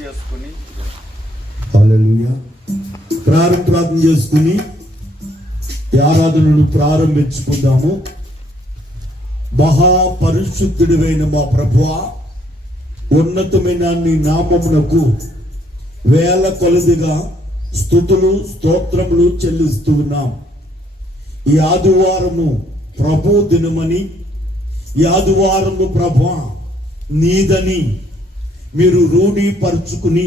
చేసుకుని హల్లెలూయా ప్రార్థన చేసుకుని ఆరాధనను ప్రారంభించుకుందాము. మహాపరిశుద్ధుడివైన మా ప్రభువా, ఉన్నతమైన నీ నామమునకు వేల కొలదిగా స్తుతులు స్తోత్రములు చెల్లిస్తూ ఉన్నాం. ఈ ఆదివారము ప్రభు దినమని, ఈ ఆదివారము ప్రభువా నీదని మీరు రూఢీపరుచుకుని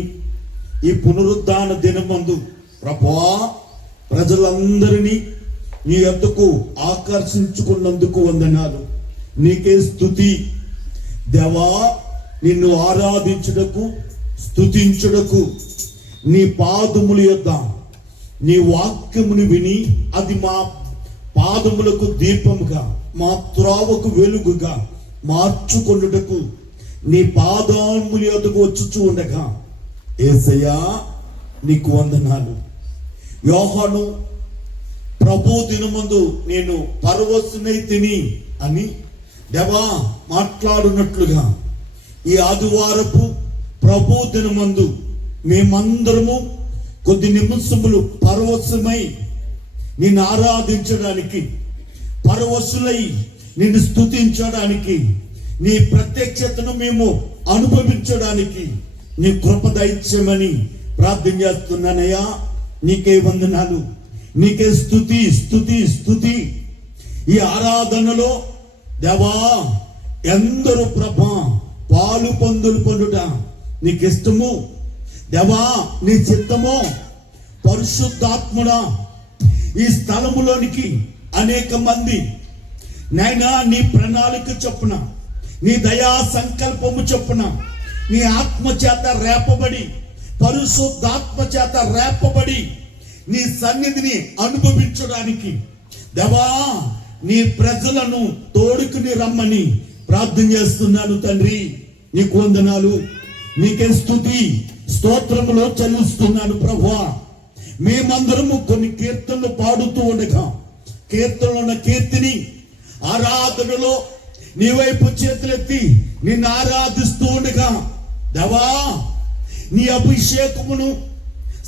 ఈ పునరుద్ధాన దినమందు ప్రభువా ప్రజలందరినీ నీ యొద్దకు ఆకర్షించుకున్నందుకు వందనాలు. నీకే స్తుతి దేవా. నిన్ను ఆరాధించుటకు స్తుతించుటకు నీ పాదముల యొద్ద నీ వాక్యమును విని అది మా పాదములకు దీపముగా మా త్రోవకు వెలుగుగా మార్చుకొనుటకు నీ పాదముల యొద్దకు వచ్చుచూ ఉండగా యేసయ్యా నీకు వందనాలు. యోహాను ప్రభు దినమందు నేను పరవశునై తిని అని దేవా మాట్లాడునట్లుగా ఈ ఆదివారపు ప్రభు దినమందు మేమందరము కొద్ది నిమిషములు పరవశమై నిన్ను ఆరాధించడానికి, పరవశులై నిన్ను స్తుతించడానికి, నీ ప్రత్యక్షతను మేము అనుభవించడానికి నీ కృప దయచేయమని ప్రార్థన చేస్తున్నానయ్యా. నీకే వందనాలు, నీకే స్తుతి స్తుతి స్తుతి. ఈ ఆరాధనలో దేవా ఎందరూ ప్రభా పాలు పొందులు పొందుట నీకు ఇష్టము దేవా, నీ చిత్తమో పరిశుద్ధాత్ముడా ఈ స్థలములోనికి అనేక మంది నైనా నీ ప్రణాళిక చొప్పున, నీ దయా సంకల్పము చొప్పున, నీ ఆత్మ చేత రేపబడి, పరిశుద్ధాత్మ చేత రేపబడి నీ సన్నిధిని అనుభవించడానికి దేవా నీ ప్రజలను తోడుకుని రమ్మని ప్రార్థన చేస్తున్నాను తండ్రి. నీకు వందనాలు, నీకే స్తుతి స్తోత్రములో చెల్లిస్తున్నాను ప్రభువా. మేమందరము కొన్ని కీర్తనలు పాడుతూ ఉండగా కీర్తనలో ఉన్న కీర్తిని ఆరాధనలో నీ వైపు చేతులెత్తి నిన్ను ఆరాధిస్తూ ఉండగా దేవా నీ అభిషేకమును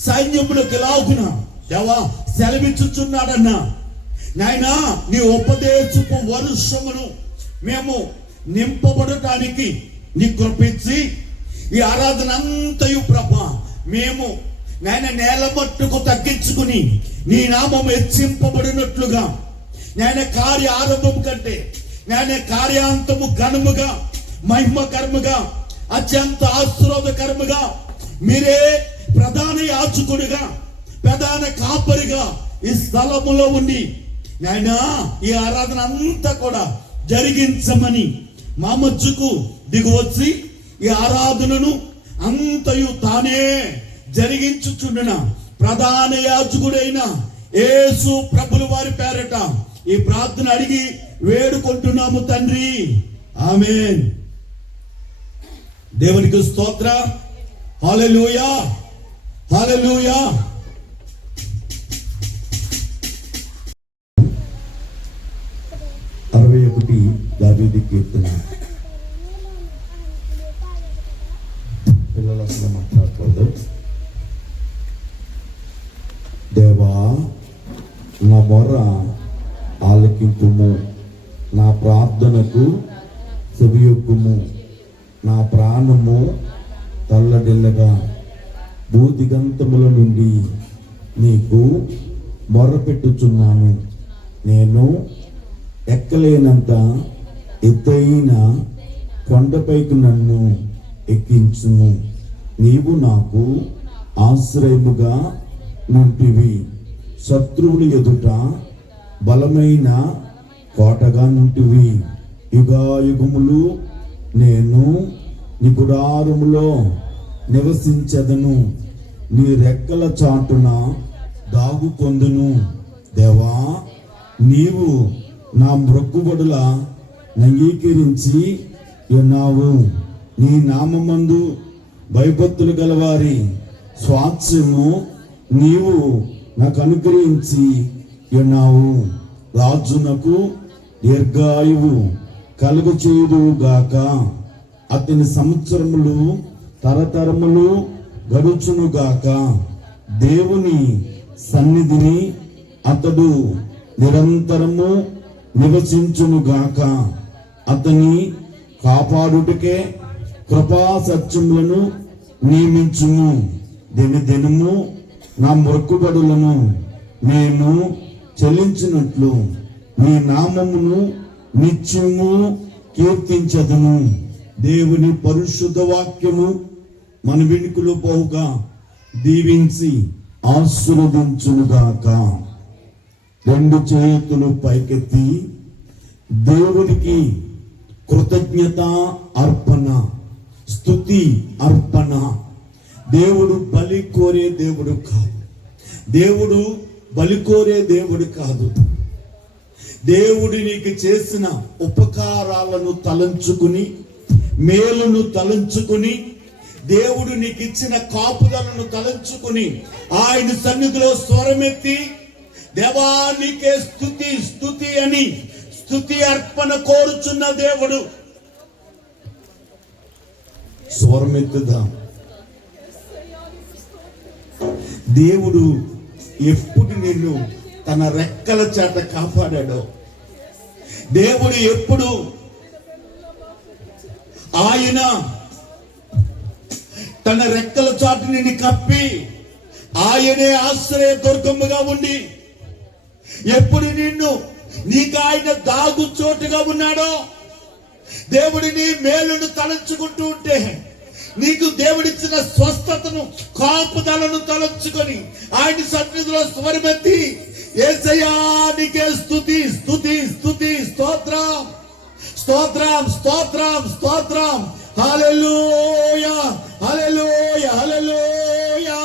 సైన్యములకు లాగున దేవా సెలవిచ్చుచున్నాడన్నా నాయనా. నీ ఉపదేశపు వర్షమును మేము నింపబడటానికి నీ కృపించి ఈ ఆరాధన అంతయు ప్రభా మేము నాయన నేల మట్టుకు తగ్గించుకుని నీ నామం హెచ్చింపబడినట్లుగా నాయన కార్య ఆరంభం కంటే నాయన కార్యాంతము ఘనముగా మహిమకరముగా అత్యంత ఆశీర్వాదకరముగా మీరే ప్రధాన యాజకుడిగా ప్రధాన కాపరిగా ఈ స్థలములో ఉండి నాయన ఈ ఆరాధన అంతా కూడా జరిగించమని మా మధ్యకు దిగువచ్చి ఈ ఆరాధనను అంతయు తానే జరిగించుచుండిన ప్రధాన యాజకుడైన యేసు ప్రభుల వారి పేరట ఈ ప్రార్థన అడిగి వేడుకుంటున్నాము తండ్రి, ఆమేన్. దేవునికి స్తోత్ర. హల్లెలూయా హల్లెలూయా. 61 దావీదు కీర్తన. పిల్లలు అసలు మాట్లాడకూడదు. దేవా నా మొర్ర ఆలకింపుము, నా ప్రార్థనకు చెవియొగ్గుము. నా ప్రాణము తల్లడిల్లగా భూదిగంతముల నుండి నీకు మొర్రపెట్టుచున్నాను. నేను ఎక్కలేనంత ఎత్తైన కొండపైకి నన్ను ఎక్కించుము. నీవు నాకు ఆశ్రయముగా నుంటివి. శత్రువుల ఎదుట బలమైన కోటగా నుంటివి. యుగాయుగములు నేను నీ గుడారములో నివసించదను. నీ రెక్కల చాటున దాగుకొందును. దేవా నీవు నా మొక్కుబడుల అంగీకరించి ఉన్నావు. నీ నామమందు భయభక్తులు గలవారి స్వాస్థ్యము నీవు నాకు అనుగ్రహించి ఉన్నావు. రాజునకు దీర్ఘాయువు కలుగ చేయుదుగాక. అతని సంవత్సరములు తరతరములు గడుచునుగాక. దేవుని సన్నిధిని అతడు నిరంతరము నివసించునుగాక. అతని కాపాడుటకే కృపా సత్యములను నియమించుము. దినదినము నా మొక్కుబడులను నేను చెల్లించినట్లు నీ నామమును నిత్యము కీర్తించదును. దేవుని పరిశుద్ధ వాక్యము మన వెనుకలు బహుగా దీవించి ఆశీర్వదించునుగాక. రెండు చేతులు పైకెత్తి దేవునికి కృతజ్ఞత అర్పణ, స్తుతి అర్పణ. దేవుడు బలి కోరే దేవుడు కాదు. దేవుడు బలి కోరే దేవుడు కాదు. దేవుడు నీకు చేసిన ఉపకారాలను తలంచుకుని, మేలును తలంచుకుని, దేవుడు నీకు ఇచ్చిన కాపుదలను తలంచుకుని ఆయన సన్నిధిలో స్వరమెత్తి దేవా నీకే స్తుతి స్తుతి అని స్తుతి అర్పణ కోరుచున్న దేవుడు. స్వరమెత్తుదాం. దేవుడు ఎప్పుడు నిన్ను తన రెక్కల చేత కాపాడాడో, దేవుడు ఎప్పుడు ఆయన తన రెక్కల చాటు నిన్ను కప్పి ఆయనే ఆశ్రయ దుర్గముగా ఉండి ఎప్పుడు నిన్ను నీకు ఆయన దాగు చోటుగా ఉన్నాడో, దేవుడి నీ మేలును తలంచుకుంటూ ఉంటే నీకు దేవుడిచ్చిన స్వస్థతను కాపుదలను తలంచుకొని ఆయన సన్నిధిలో స్వరమెత్తి యేసయ్యా నీకే స్తుతి స్తుతి స్తుతి స్తోత్రం స్తోత్రం స్తోత్రం స్తోత్రం. హల్లెలూయా హల్లెలూయా హల్లెలూయా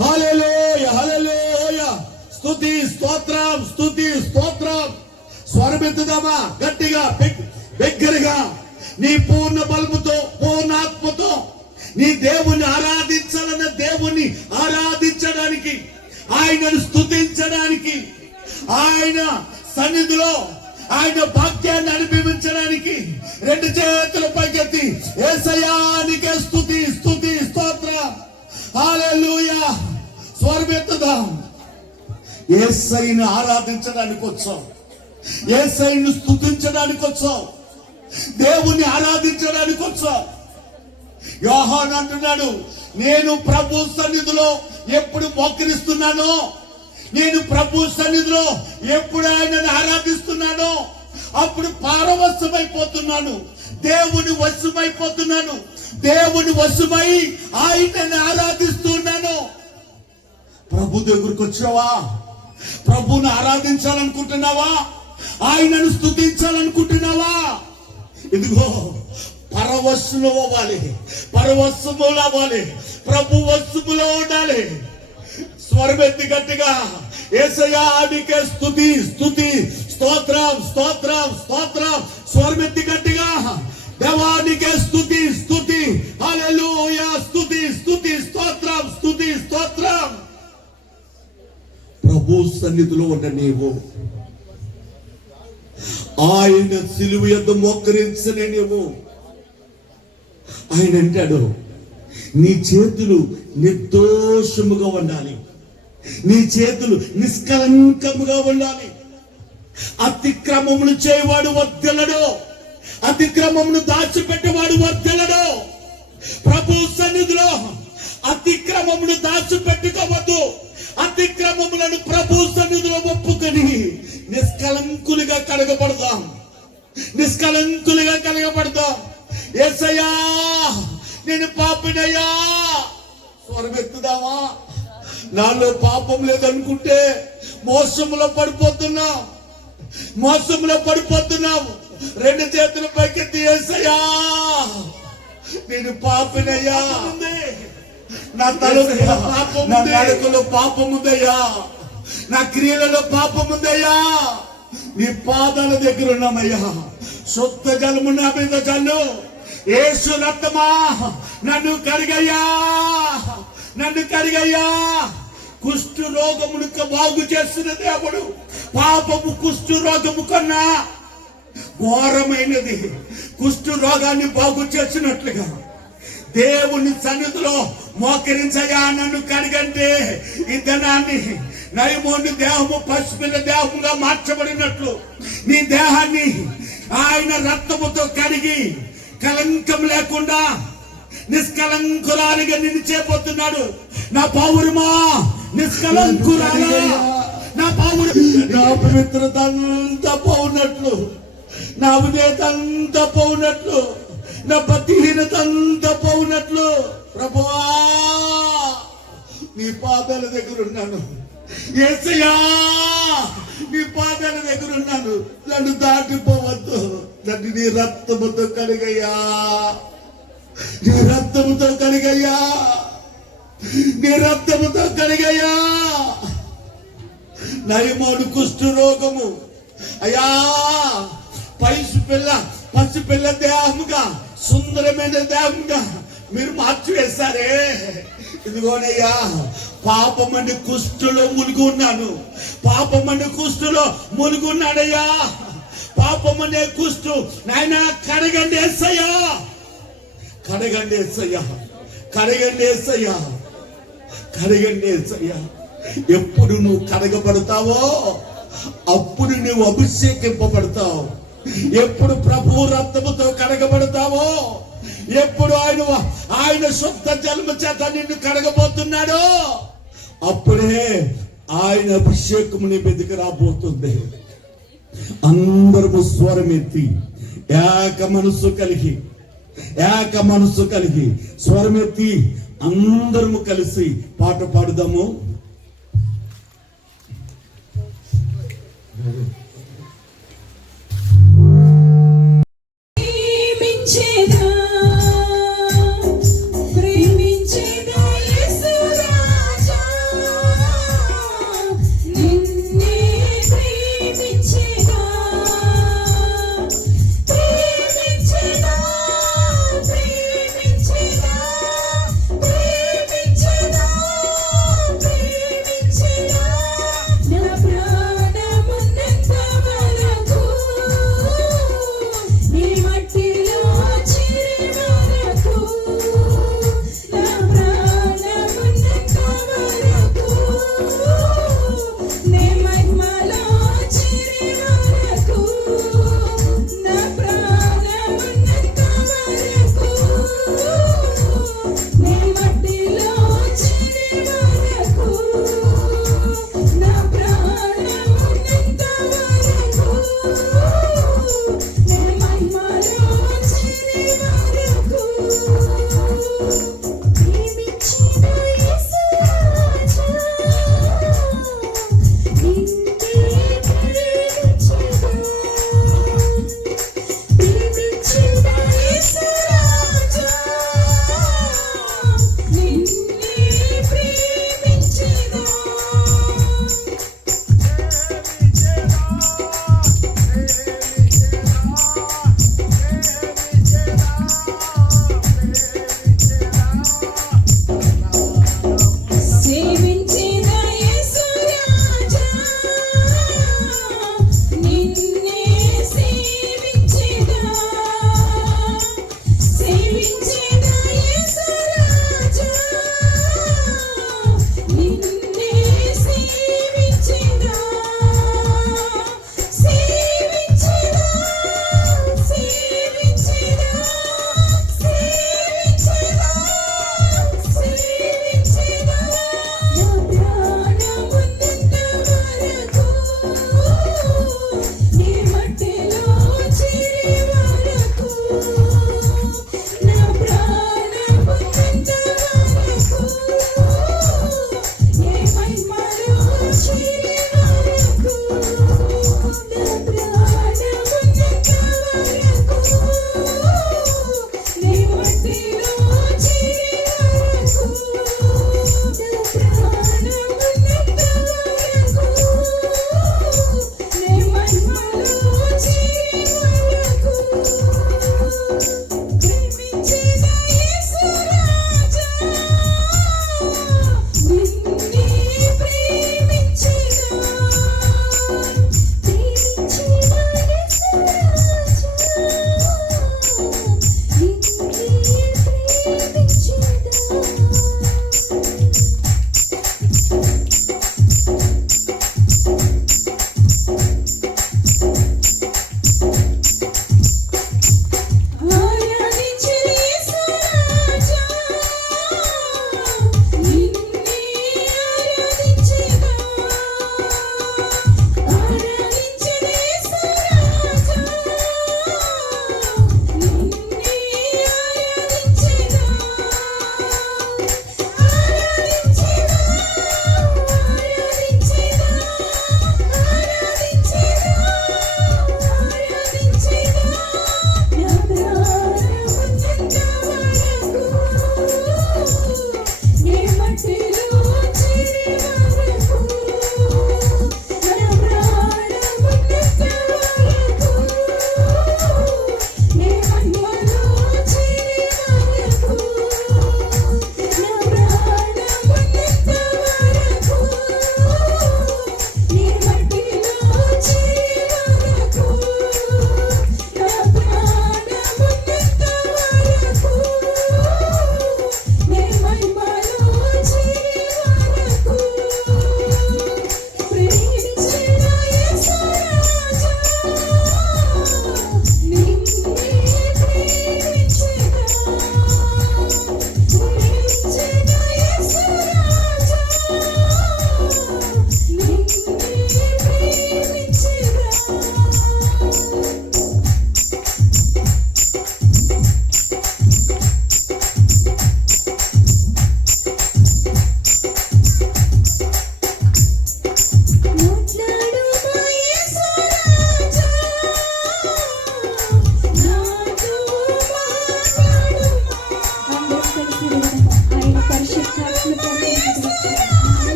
హల్లెలూయా హల్లెలూయా. స్తుతి స్తోత్రం స్తుతి స్తోత్రం. స్వరమెత్తుదామా గట్టిగా బిగ్గరగా. నీ పూర్ణ బలముతో పూర్ణాత్మతో నీ దేవుని ఆరాధించాలన్న దేవుని ఆరాధించడానికి, ఆయనను స్తుతించడానికి, ఆయన సన్నిధిలో ఆయన భాగ్యాన్ని అనుభవించడానికి రెండు చేతుల పైకెత్తి యేసయ్యా నీకే స్తుతి స్తుతి స్తోత్రం హల్లెలూయా. స్వరమెత్తుదాం. యేసయ్యను ఆరాధించడానికి వచ్చాం, యేసయ్యను స్తుతించడానికి వచ్చాం, దేవుని ఆరాధించడానికి వచ్చాం. యోహాను అంటున్నాడు, నేను ప్రభు సన్నిధిలో ఎప్పుడు మోకరిస్తున్నానో, నేను ప్రభు సన్నిధిలో ఎప్పుడు ఆయనను ఆరాధిస్తున్నానో అప్పుడు పారవశ్యమైపోతున్నాను, దేవుని వశమైపోతున్నాను, దేవుని వశమై ఆయనను ఆరాధిస్తున్నాను. ప్రభు దగ్గరికి వచ్చావా? ప్రభుని ఆరాధించాలనుకుంటున్నావా? ఆయనను స్తుతించాలనుకుంటున్నావా? ఇదిగో పరవశులు అవ్వాలి, పరవశములు అవ్వాలి, ప్రభు వశములో ఉండాలి. స్వరమెత్తి గట్టిగా యేసయ్యా నీకే స్తుతి స్తుతి స్తోత్రం స్తోత్రం స్తోత్రం. స్వరమెత్తి గట్టిగా దేవా నీకే స్తుతి స్తుతి హల్లెలూయా స్తుతి స్తుతి స్తోత్రం స్తుతి స్తోత్రం. ప్రభు సన్నిధిలో ఉన్న నీవు ఆయన సిలువ యొద్ద మోకరించని నీవు, ఆయన అంటాడు నీ చేతులు నిర్దోషముగా ఉండాలి, నీ చేతులు నిష్కలంకముగా ఉండాలి. అతిక్రమమును చేయవాడు వర్ధిల్లడు, అతిక్రమమును దాచిపెట్టేవాడు వర్ధిల్లడు. ప్రభు సన్నిధిలో అతిక్రమమును దాచిపెట్టుకోవద్దు. అతిక్రమములను ప్రభు సన్నిధిలో ఒప్పుకొని నిష్కలంకులుగా కడగబడదాం, నిష్కలంకులుగా కడగబడదాం. యేసయ్యా నేను పాపినయ్యా. స్వరమెత్తుదామా? నాలో పాపం లేదనుకుంటే మోసంలో పడిపోతున్నాం, మోసంలో పడిపోతున్నాం. రెండు చేతుల పైకెత్తి యేసయ్యా నేను పాపినయ్యా, నా తలలో పాపం, నా నడకలో పాపం ఉందయ్యా, నా క్రియలలో పాపం ఉందయ్యా. నీ పాదాల దగ్గర ఉన్నామయ్యా. శుద్ధ జలము నా మీద చల్లు. యేసు రక్తమా నన్ను కడిగయ్యా, నన్ను కడిగయ్యా. కుష్టు రోగమును బాగు చేస్తున్న దేవుడు పాపము కుష్టు రోగము కన్నా ఘోరమైనది. కుష్టు రోగాన్ని బాగు చేసినట్లుగా దేవుని సన్నిధిలో మోకరించయ్యా, నన్ను కడిగంటే ఈ దినాన్ని నయమోని దేహము పసిపిల్ల దేహముగా మార్చబడినట్లు నీ దేహాన్ని ఆయన రక్తముతో కడిగి కలంకం లేకుండా నిష్కలంకురాలిగా నిన్ను చేయబోతున్నాడు. నా పౌరమా, నిష్కలంకురాలా, నా పౌరు, నా పవిత్రత అంతా పోనట్లు, నా విధేయత అంతా పోనట్లు, నా భక్తిహీనత అంతా పోనట్లు ప్రభువా నీ పాదాల దగ్గర ఉన్నాను. యేసయ్యా నీ పాదాల దగ్గర ఉన్నాను. నన్ను దాటిపోవద్దు. నన్ను నీ రక్తముతో కడిగయ్యా, నీ రక్తముతో కడిగయ్యా, నీ రక్తముతో కడిగయ్యా. నయమోడు కుష్ఠ రోగము అయ్యా, పసిపిల్ల దేహముగా సుందరమైన దేహముగా మీరు మార్చివేశారే. ఇదిగోనయ్యా, పాపమని కుష్ఠులో మునిగి ఉన్నాను. పాపమని కుష్ఠులో మునిగి ఉన్నాడయ్యా. పాపమనే కుష్ఠు నాయన కడగండి యేసయ్యా, కడగండి యేసయ్యా, కడగండి యేసయ్యా, కడగండి యేసయ్యా. ఎప్పుడు నువ్వు కడగబడతావో అప్పుడు నువ్వు అభిషేకింపబడతావు. ఎప్పుడు ప్రభు రక్తముతో కడగబడతావో, ఎప్పుడు ఆయన సొంత జన్మ చేత నిన్ను కడగబోతున్నాడో అప్పుడే ఆయన అభిషేకము నీ మీదకి రాబోతుంది. అందరము స్వరమెత్తి ఏక మనసు కలిగి స్వరమెత్తి అందరము కలిసి పాట పాడుదాము. నీ మట్టిలో చిరి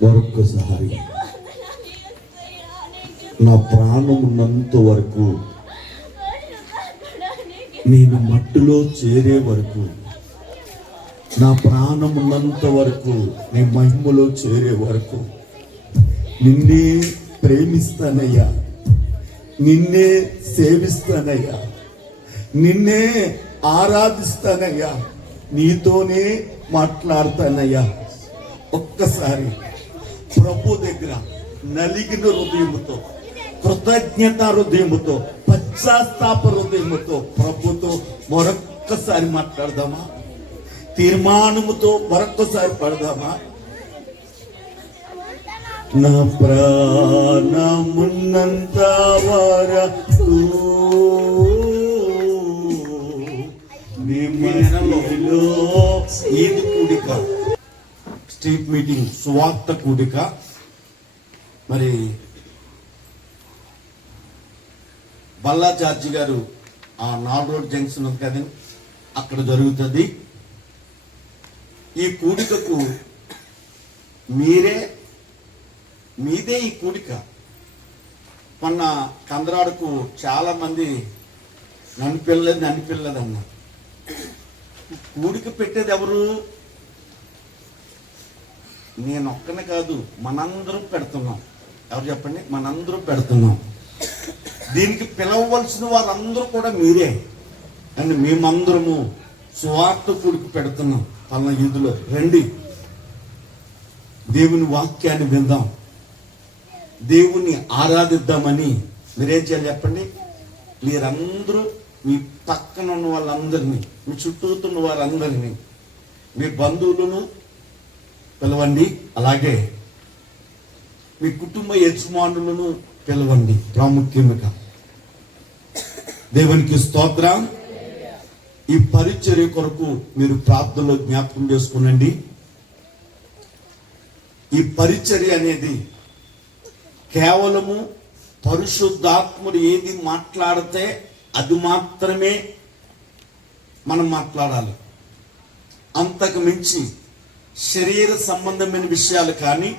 మరొక్కసారి నా ప్రాణం ఉన్నంత వరకు, నేను మట్టిలో చేరే వరకు, నా ప్రాణం ఉన్నంత వరకు, నీ మహిమలో చేరే వరకు నిన్నే ప్రేమిస్తానయ్యా, నిన్నే సేవిస్తానయ్యా, నిన్నే ఆరాధిస్తానయ్యా, నీతోనే మాట్లాడతానయ్యా. ఒక్కసారి ప్రభు దగ్గర నలిగిన హృదయముతో, కృతజ్ఞత హృదయముతో, పశ్చాత్తాప హృదయముతో ప్రభుతో మరొక్కసారి మాట్లాడదామా? తీర్మానముతో మరొక్కసారి పడదామా? నా ప్రాణమున్నంత వరకు ఈద్ కూడిక, స్ట్రీట్ మీటింగ్, సువార్త కూడిక మరి బల్లా జార్జి గారు ఆ 4 రోడ్ జంక్షన్ ఉంది కదండి, అక్కడ జరుగుతుంది. ఈ కూడికకు మీదే ఈ కూడిక. మొన్న కందరాడుకు చాలా మంది నన్ను పిల్లదన్న. కూడిక పెట్టేది ఎవరు? నేను ఒక్కనే కాదు, మనందరం పెడుతున్నాం. ఎవరు చెప్పండి? మనందరం పెడుతున్నాం. దీనికి పిలవవలసిన వారందరూ కూడా మీరే. అండ్ మేమందరము సువార్త కూడిక పెడుతున్నాం. పలానా ఈదులో రండి, దేవుని వాక్యాన్ని విందాం, దేవుని ఆరాధిద్దామని మీరేం చేయాలి చెప్పండి? మీరందరూ మీ పక్కన ఉన్న వాళ్ళందరినీ, మీ చుట్టూతున్న వాళ్ళందరినీ, మీ బంధువులను పిలవండి. అలాగే మీ కుటుంబ యజమానులను పిలవండి. ప్రాముఖ్యంగా దేవునికి స్తోత్రం. ఈ పరిచర్య కొరకు మీరు ప్రార్థనలో జ్ఞాపకం చేసుకునండి. ఈ పరిచర్య అనేది కేవలము పరిశుద్ధాత్ముడు ఏది మాట్లాడితే అది మాత్రమే మనం మాట్లాడాలి. అంతకు మించి శరీర సంబంధమైన విషయాలు కానీ,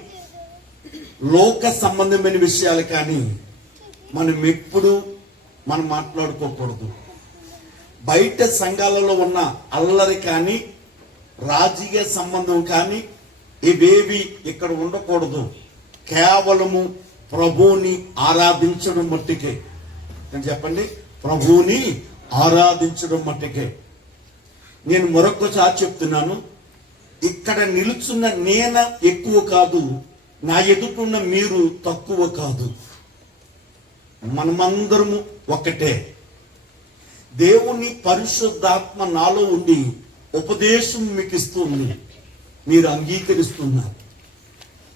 లోక సంబంధమైన విషయాలు కానీ మనం మాట్లాడుకోకూడదు. బయట సంఘాలలో ఉన్న అల్లరి కానీ, రాజకీయ సంబంధం కానీ ఇవేవి ఇక్కడ ఉండకూడదు. కేవలము ప్రభువుని ఆరాధించడం మట్టికే. చెప్పండి, ప్రభువుని ఆరాధించడం మట్టికే. నేను మరొకసారి చెప్తున్నాను, ఇక్కడ నిలుచున్న నేను ఎక్కువ కాదు, నా ఎదుటిన్న మీరు తక్కువ కాదు. మనమందరము ఒకటే. దేవుని పరిశుద్ధాత్మ నాలో ఉండి ఉపదేశం మీకు ఇస్తుంది, మీరు అంగీకరిస్తున్నారు.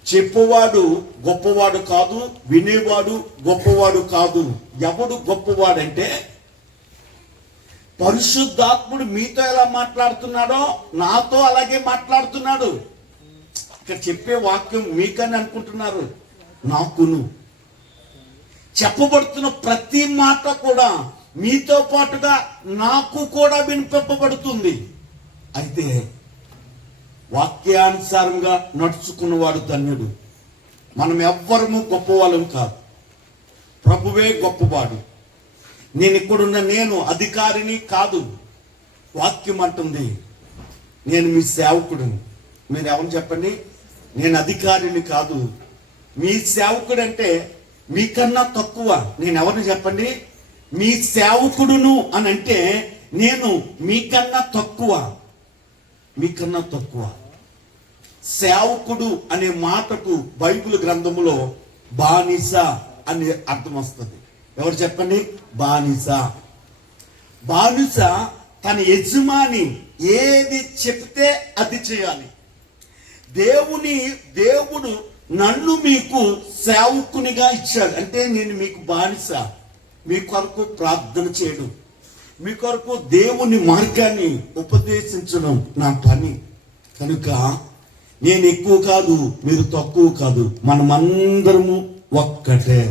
చెప్పువాడు గొప్పవాడు కాదు, వినేవాడు గొప్పవాడు కాదు. ఎవడు గొప్పవాడంటే పరిశుద్ధాత్ముడు మీతో ఎలా మాట్లాడుతున్నాడో నాతో అలాగే మాట్లాడుతున్నాడు. ఇక్కడ చెప్పే వాక్యం మీకని అనుకుంటున్నారు, నాకును చెప్పబడుతున్న ప్రతి మాట కూడా మీతో పాటుగా నాకు కూడా వినిపింపబడుతుంది. అయితే వాక్యానుసారంగా నడుచుకున్నవాడు ధన్యుడు. మనం ఎవ్వరము గొప్పవాళ్ళం కాదు, ప్రభువే గొప్పవాడు. నేను ఇక్కడున్న నేను అధికారిని కాదు. వాక్యం అంటుంది నేను మీ సేవకుడిని. మీరు ఎవరు చెప్పండి? నేను అధికారిని కాదు, మీ సేవకుడు. అంటే మీకన్నా తక్కువ. నేను ఎవరిని చెప్పండి? మీ సేవకుడును అని అంటే నేను మీకన్నా తక్కువ. మీకన్నా తక్కువ. సేవకుడు అనే మాటకు బైబిల్ గ్రంథములో బానిస అని అర్థం వస్తుంది. ఎవరు చెప్పండి? బానిస. బానిస తన యజమాని ఏది చెప్తే అది చేయాలి. దేవుడు నన్ను మీకు సేవకునిగా ఇచ్చాడు. అంటే నేను మీకు బానిస. మీ కొరకు ప్రార్థన చేయడం, మీ కొరకు దేవుని మార్గాన్ని ఉపదేశించడం నా పని. కనుక నేను ఎక్కువ కాదు, మీరు తక్కువ కాదు, మనమందరము ఒక్కటే.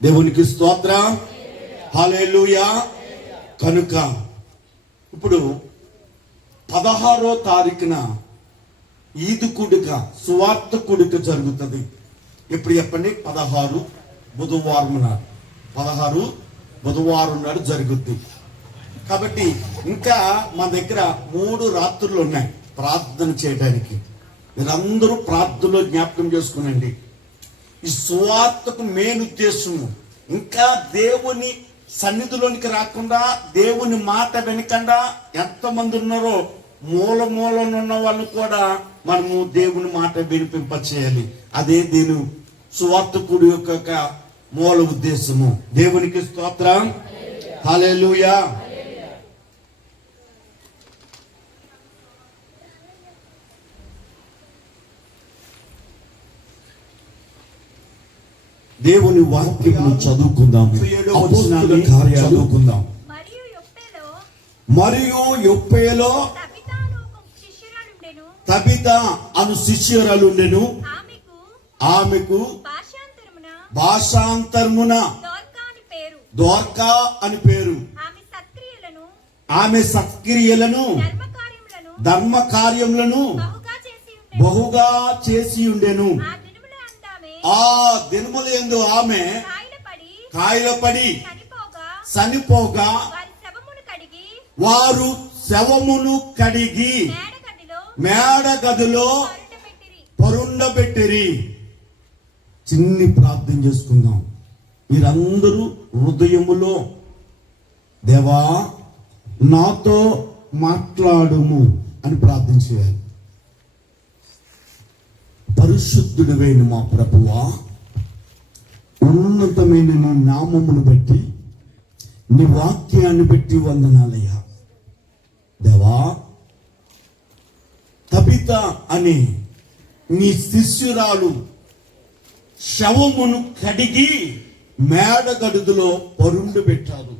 దేవునికి స్తోత్రం, హల్లెలూయా. కనుక ఇప్పుడు 16వ తారీఖున ఈదు కూడిక, సువార్త కూడిక జరుగుతుంది. ఎప్పుడు చెప్పండి? 16 బుధవారం నాడు. 16 బుధవారం నాడు జరుగుద్ది. కాబట్టి ఇంకా మా దగ్గర 3 రాత్రులు ఉన్నాయి ప్రార్థన చేయడానికి. మీరందరూ ప్రార్థనలో జ్ఞాపకం చేసుకునండి. ఈ సువార్తకు మెయిన్ ఉద్దేశము ఇంకా దేవుని సన్నిధిలోనికి రాకుండా, దేవుని మాట వినకుండా ఎంతమంది ఉన్నారో మూలనున్న వాళ్ళు కూడా మనము దేవుని మాట వినిపింప చేయాలి. అదే దీని సువార్తకుడి యొక్క మూల ఉద్దేశము. దేవునికి స్తోత్రం, హల్లెలూయా. దేవుని వాక్యము చదువుకుందాం. అపోస్తలుల కార్యాలు చదువుకుందాం. మరియు యొప్పేలో తబిత అను శిష్యురాలుండెను. ఆమెకు భాషాంతరమున దోర్కా అని పేరు. ఆమె సత్క్రియలను ధర్మ కార్యములను బహుగా చేసి ఉండెను. ఆ దినములందు ఆమె కాయలపడి చనిపోగా వారు శవమును కడిగి మేడ గదిలో పరుండబెట్టిరి. చిన్ని ప్రార్థన చేసుకుందాం. మీరందరూ హృదయములో దేవా నాతో మాట్లాడుము అని ప్రార్థన చేయాలి. పరిశుద్ధుడైన మా ప్రభువా, ఉన్నతమైన నీ నామమును బట్టి, నీ వాక్యాన్ని బట్టి వందనాలయ్యా. దేవా, తబిత అనే నీ శిష్యురాలు శవమును కడిగి మేడ గడుదులో పరుండు పెట్టారు.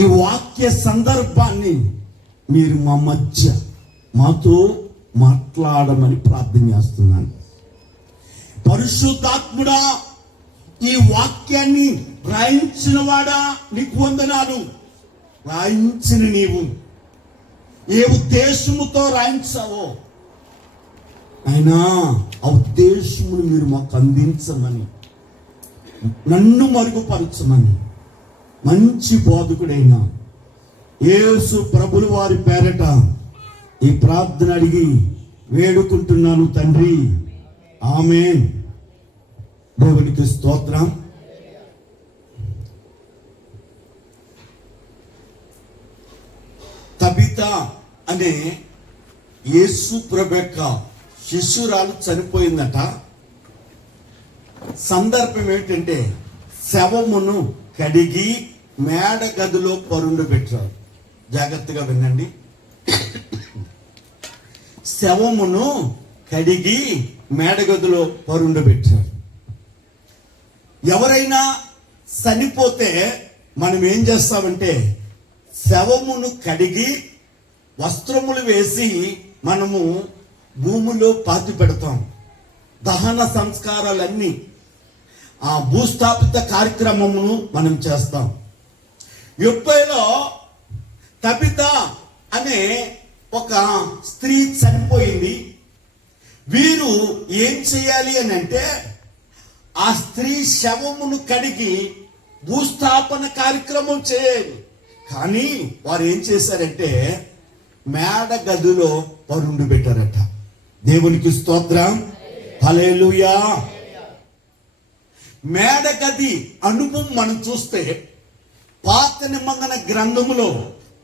ఈ వాక్య సందర్భాన్ని మీరు మా మధ్య మాతో మాట్లాడమని ప్రార్థన చేస్తున్నాను. పరిశుద్ధాత్ముడా, ఈ వాక్యాన్ని రాయించిన వాడా నీకు వందనాలు. రాయించిన నీవు ఏ ఉద్దేశముతో రాయించావో అయినా ఆ ఉద్దేశమును మీరు మాకు అందించమని, నన్ను మరుగుపరచమని మంచి బోధకుడైన యేసు ప్రభుల వారి పేరట ఈ ప్రార్థన అడిగి వేడుకుంటున్నాను తండ్రి, ఆమేన్. దేవునికి స్తోత్రం. తబిత అనే యేసు ప్రభు యొక్క శిష్యురాలు చనిపోయిందట. సందర్భం ఏంటంటే శవమును కడిగి మేడ గదిలో పరుండు పెట్టారు. జాగ్రత్తగా వినండి. శవమును కడిగి మేడగదిలో పరుండబెట్టారు. ఎవరైనా చనిపోతే మనం ఏం చేస్తామంటే శవమును కడిగి వస్త్రములు వేసి మనము భూమిలో పాతి పెడతాం. దహన సంస్కారాలన్నీ, ఆ భూస్థాపిత కార్యక్రమమును మనం చేస్తాం. యొప్పేలో తబిత అనే ఒక స్త్రీ చనిపోయింది. వీరు ఏం చేయాలి అని అంటే ఆ స్త్రీ శవమును కడిగి భూస్థాపన కార్యక్రమం చేయాలి. కానీ వారు ఏం చేశారంటే మేడ గదిలో పరుండు పెట్టారట. దేవునికి స్తోత్రం, హల్లెలూయా. మేడ గది అనుభవం మనం చూస్తే పాత నిబంధన గ్రంథములో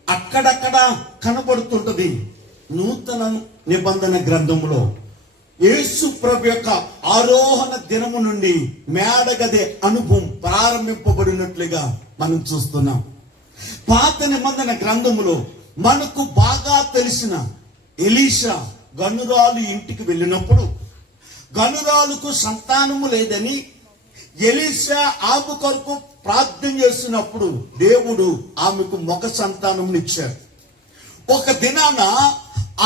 అక్కడక్కడ కనబడుతుంటది. నూతన నిబంధన గ్రంథములో యేసు ప్రభు యొక్క ఆరోహణ దినము నుండి మేడగదే అనుభవం ప్రారంభింపబడినట్లుగా మనం చూస్తున్నాం. పాత నిబంధన గ్రంథములో మనకు బాగా తెలిసిన ఎలీషా గనురాలు ఇంటికి వెళ్ళినప్పుడు గనురాలుకు సంతానము లేదని ఎలీషా ఆమె కొరకు ప్రార్థన చేసినప్పుడు దేవుడు ఆమెకు మగ సంతానమునిచ్చాడు. ఒక దినాన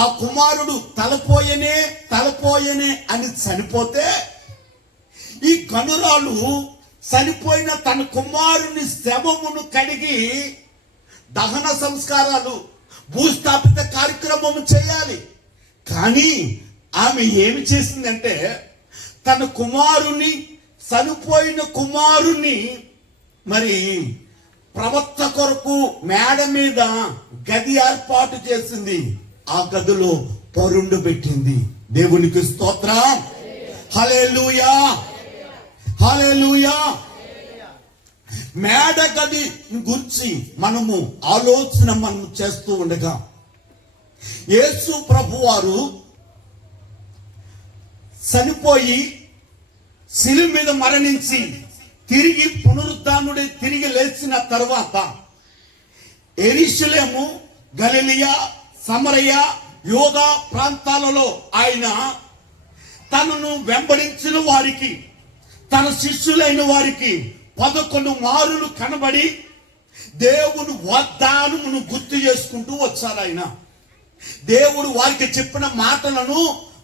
ఆ కుమారుడు తలపోయనే అని చనిపోతే ఈ గనురాలు చనిపోయిన తన కుమారుని శవమును కడిగి దహన సంస్కారాలు భూస్థాపిత కార్యక్రమం చేయాలి. కానీ ఆమె ఏమి చేసిందంటే తన కుమారుని చనిపోయిన కుమారుని మరి ప్రవక్త కొరకు మేడ మీద గది ఏర్పాటు చేసింది. ఆ గదిలో పరుండు పెట్టింది. దేవునికి స్తోత్రం, హల్లెలూయా, హల్లెలూయా. మేడ గది గురించి మనం చేస్తూ ఉండగా యేసు ప్రభువారు చనిపోయి శిలువ మీద మరణించి తిరిగి పునరుద్ధానుడై తిరిగి లేచిన తర్వాత యెరూషలేము, గలిలయ, సమరయ, యోధా ప్రాంతాలలో ఆయన తనను వెంబడించిన వారికి, తన శిష్యులైన వారికి 11 మారులు కనబడి దేవుని వాగ్దానమును గుర్తు చేసుకుంటూ వచ్చారు. ఆయన దేవుడు వారికి చెప్పిన మాటలను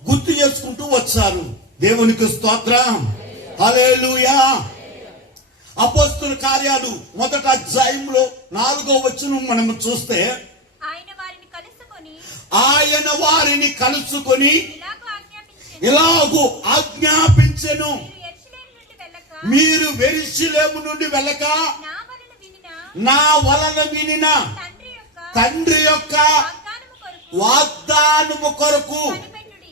గుర్తు చేసుకుంటూ వచ్చారు. దేవునికి స్తోత్రం, హల్లెలూయా. అపోస్తుల కార్యాలు 1వ అధ్యాయంలో 4వ వచనం మనం చూస్తే ఆయన వారిని కలుసుకొని ఇలాగూ ఆజ్ఞాపించెను, మీరు యెరూషలేము నుండి వెళ్ళక నా వలన వినిన తండ్రి యొక్క వాగ్దానము కొరకు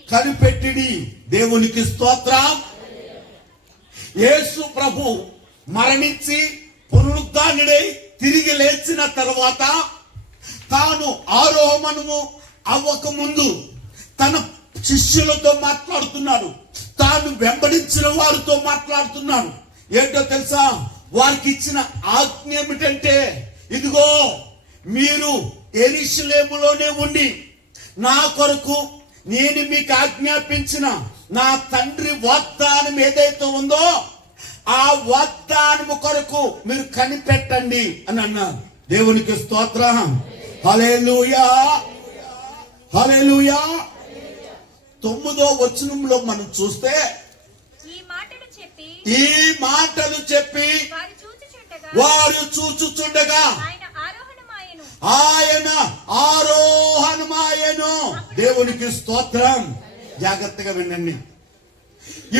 కనిపెట్టిడి. దేవునికి స్తోత్రం. యేసు ప్రభు మరణించి పునరుద్ధానుడై తిరిగి లేచిన తర్వాత తాను ఆరోహణము అవ్వక ముందు తన శిష్యులతో మాట్లాడుతున్నాడు, తాను వెంబడించిన వారితో మాట్లాడుతున్నాడు. ఏంటో తెలుసా? వారికి ఇచ్చిన ఆజ్ఞ ఏమిటంటే, ఇదిగో మీరు యెరూషలేములోనే ఉండి నా కొరకు నేను మీకు ఆజ్ఞాపించిన నా తండ్రి వాగ్దానం ఏదైతే ఉందో ఆ వాగ్దానము కొరకు మీరు కనిపెట్టండి అని అన్నారు. దేవునికి స్తోత్రం, హల్లెలూయా, హల్లెలూయా. 9వ వచనంలో మనం చూస్తే ఈ మాటలు చెప్పి వారు చూచుచుండగా ఆయన ఆరోహణమాయెను. దేవునికి స్తోత్రం. జాగ్రత్తగా వినండి.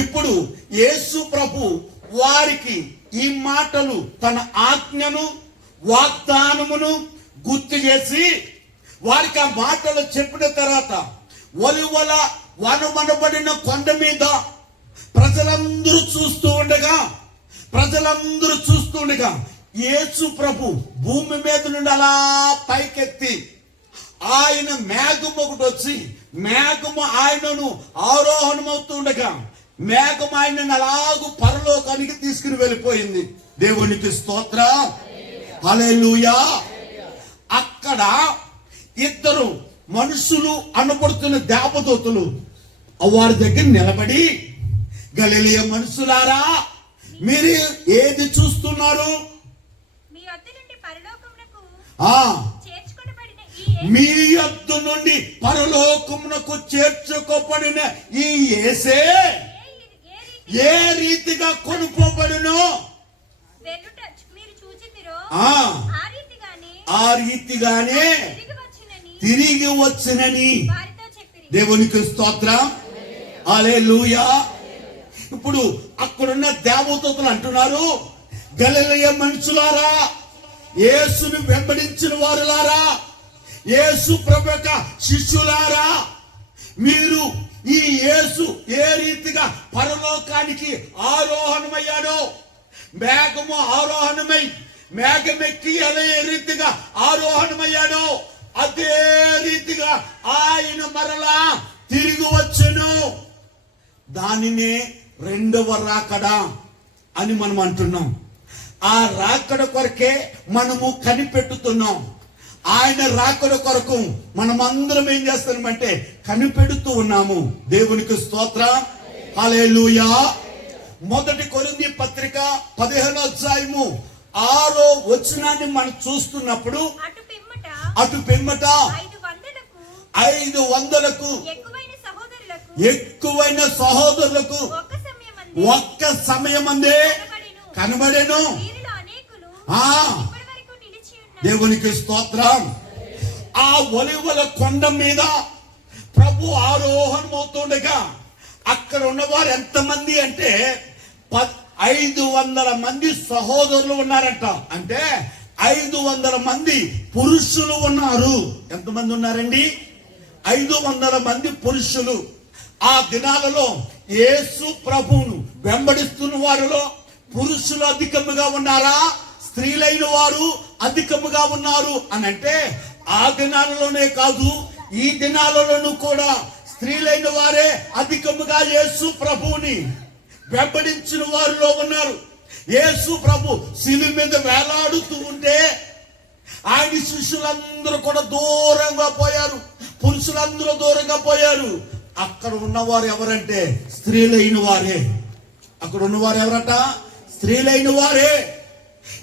ఇప్పుడు యేసు ప్రభు వారికి ఈ మాటలు, తన ఆజ్ఞను వాగ్దానమును గుర్తు చేసి వారికి ఆ మాటలు చెప్పిన తర్వాత ఒలివల వనమనబడిన కొండ మీద ప్రజలందరూ చూస్తూ ఉండగా యేసు ప్రభు భూమి మీద నుండి అలా పైకెత్తి ఆయన మేఘం ఒకటి వచ్చి మేఘము ఆయనను ఆరోహణమవుతూ ఉండగా మేఘం ఆయనను అలాగూ పరలోకానికి తీసుకుని వెళ్ళిపోయింది. దేవునికి స్తోత్రం, హల్లెలూయా. అక్కడ 2 మనుషులు అనబడుతున్న దేవదూతలు వారి దగ్గర నిలబడి, గలిలయ మనుషులారా, మీరు ఏది చూస్తున్నారు? మీ యొద్ద నుండి పరలోకమునకు చేర్చుకోబడిన ఈ యేసే ఏ రీతిగా కొనుక్కోబడునో ఆ రీతిగానే తిరిగి వచ్చునని. దేవునికి స్తోత్రం, హల్లెలూయా. ఇప్పుడు అక్కడున్న దేవదూతలు అంటున్నారు, గలిలయ మనుషులారా, యేసును వెంబడించిన వారులారా, యేసు ప్రభు యొక్క శిష్యులారా, మీరు ఈ యేసు ఏ రీతిగా పరలోకానికి ఆరోహణమయ్యాడో, మేఘము ఆరోహణమై మేఘమెక్కి ఏ రీతిగా ఆరోహణమయ్యాడో అదే రీతిగా ఆయన మరలా తిరిగి వచ్చెను. దానినే రెండవ రాకడ అని మనం అంటున్నాం. ఆ రాకడ కొరకే మనము కనిపెట్టుతున్నాం. ఆయన రాకడ కొరకు మనం అందరం ఏం చేస్తున్నామంటే కనిపెడుతూ ఉన్నాము. దేవునికి స్తోత్రం, హల్లెలూయా. మొదటి కొరింథీ పత్రిక 15వ అధ్యాయము 6వ వచనాన్ని మనం చూస్తున్నప్పుడు, అటు పిమ్మట 500కు ఎక్కువైన సహోదరులకు ఒక్క సమయమందే కనబడెను. దేవునికి స్తోత్రం. ఆ ఒలివల కొండ మీద ప్రభు ఆరోహణమవుతుండగా అక్కడ ఉన్నవారు ఎంతమంది అంటే 500 మంది సహోదరులు ఉన్నారంట. అంటే 500 మంది పురుషులు ఉన్నారు. ఎంతమంది ఉన్నారండి? 500 మంది పురుషులు. ఆ దినాలలో యేసు ప్రభువును వెంబడిస్తున్న వారిలో పురుషులు అధికముగా ఉన్నారా, స్త్రీలైన వారు అధికముగా ఉన్నారు అని అంటే, ఆ దినాలలోనే కాదు ఈ దినాలలోనూ కూడా స్త్రీలైన వారే అధికముగా యేసు ప్రభువుని వెంబడించిన వారిలో ఉన్నారు. యేసు ప్రభు శిలువ మీద వేలాడుతూ ఉంటే ఆయన శిష్యులందరూ కూడా దూరంగా పోయారు, పురుషులందరూ దూరంగా పోయారు. అక్కడ ఉన్నవారు ఎవరంటే స్త్రీలైన వారే. అక్కడ ఉన్నవారు ఎవరట? స్త్రీలైన వారే.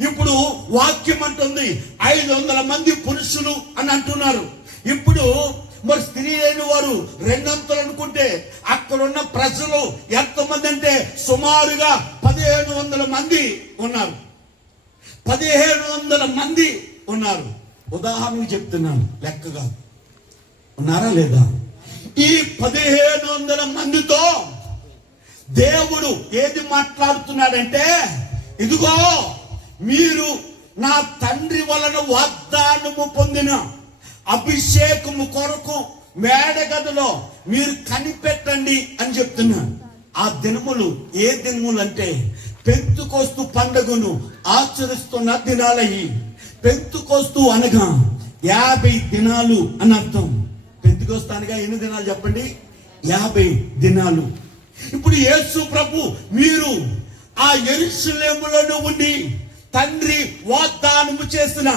ఇప్పుడు వాక్యం అంటుంది 500 మంది పురుషులు అని అంటున్నారు. ఇప్పుడు మరి స్త్రీ అయిన వారు 200 అనుకుంటే అక్కడున్న ప్రజలు ఎంతమంది అంటే సుమారుగా 1500 మంది ఉన్నారు. 1500 మంది ఉన్నారు. ఉదాహరణకు చెప్తున్నాను, లెక్కగా ఉన్నారా లేదా? ఈ 1500 మందితో దేవుడు ఏది మాట్లాడుతున్నాడంటే, ఇదిగో మీరు నా తండ్రి వలన వాగ్దానము పొందిన అభిషేకము కొరకు మేడగదిలో మీరు కనిపెట్టండి అని చెప్తున్నాను. ఆ దినములు ఏ దినములు అంటే పెంతుకోస్తు పండుగను ఆచరిస్తున్న దినాలయ్యి. పెంతుకోస్తు అనగా 50 దినాలు అని అర్థం. పెంతుకోస్తు అనగా ఎన్ని దినాలు చెప్పండి? 50 దినాలు. ఇప్పుడు యేసు ప్రభు మీరు ఆ యెరూషలేములో ఉండి తండ్రి వాగ్దానము చేసిన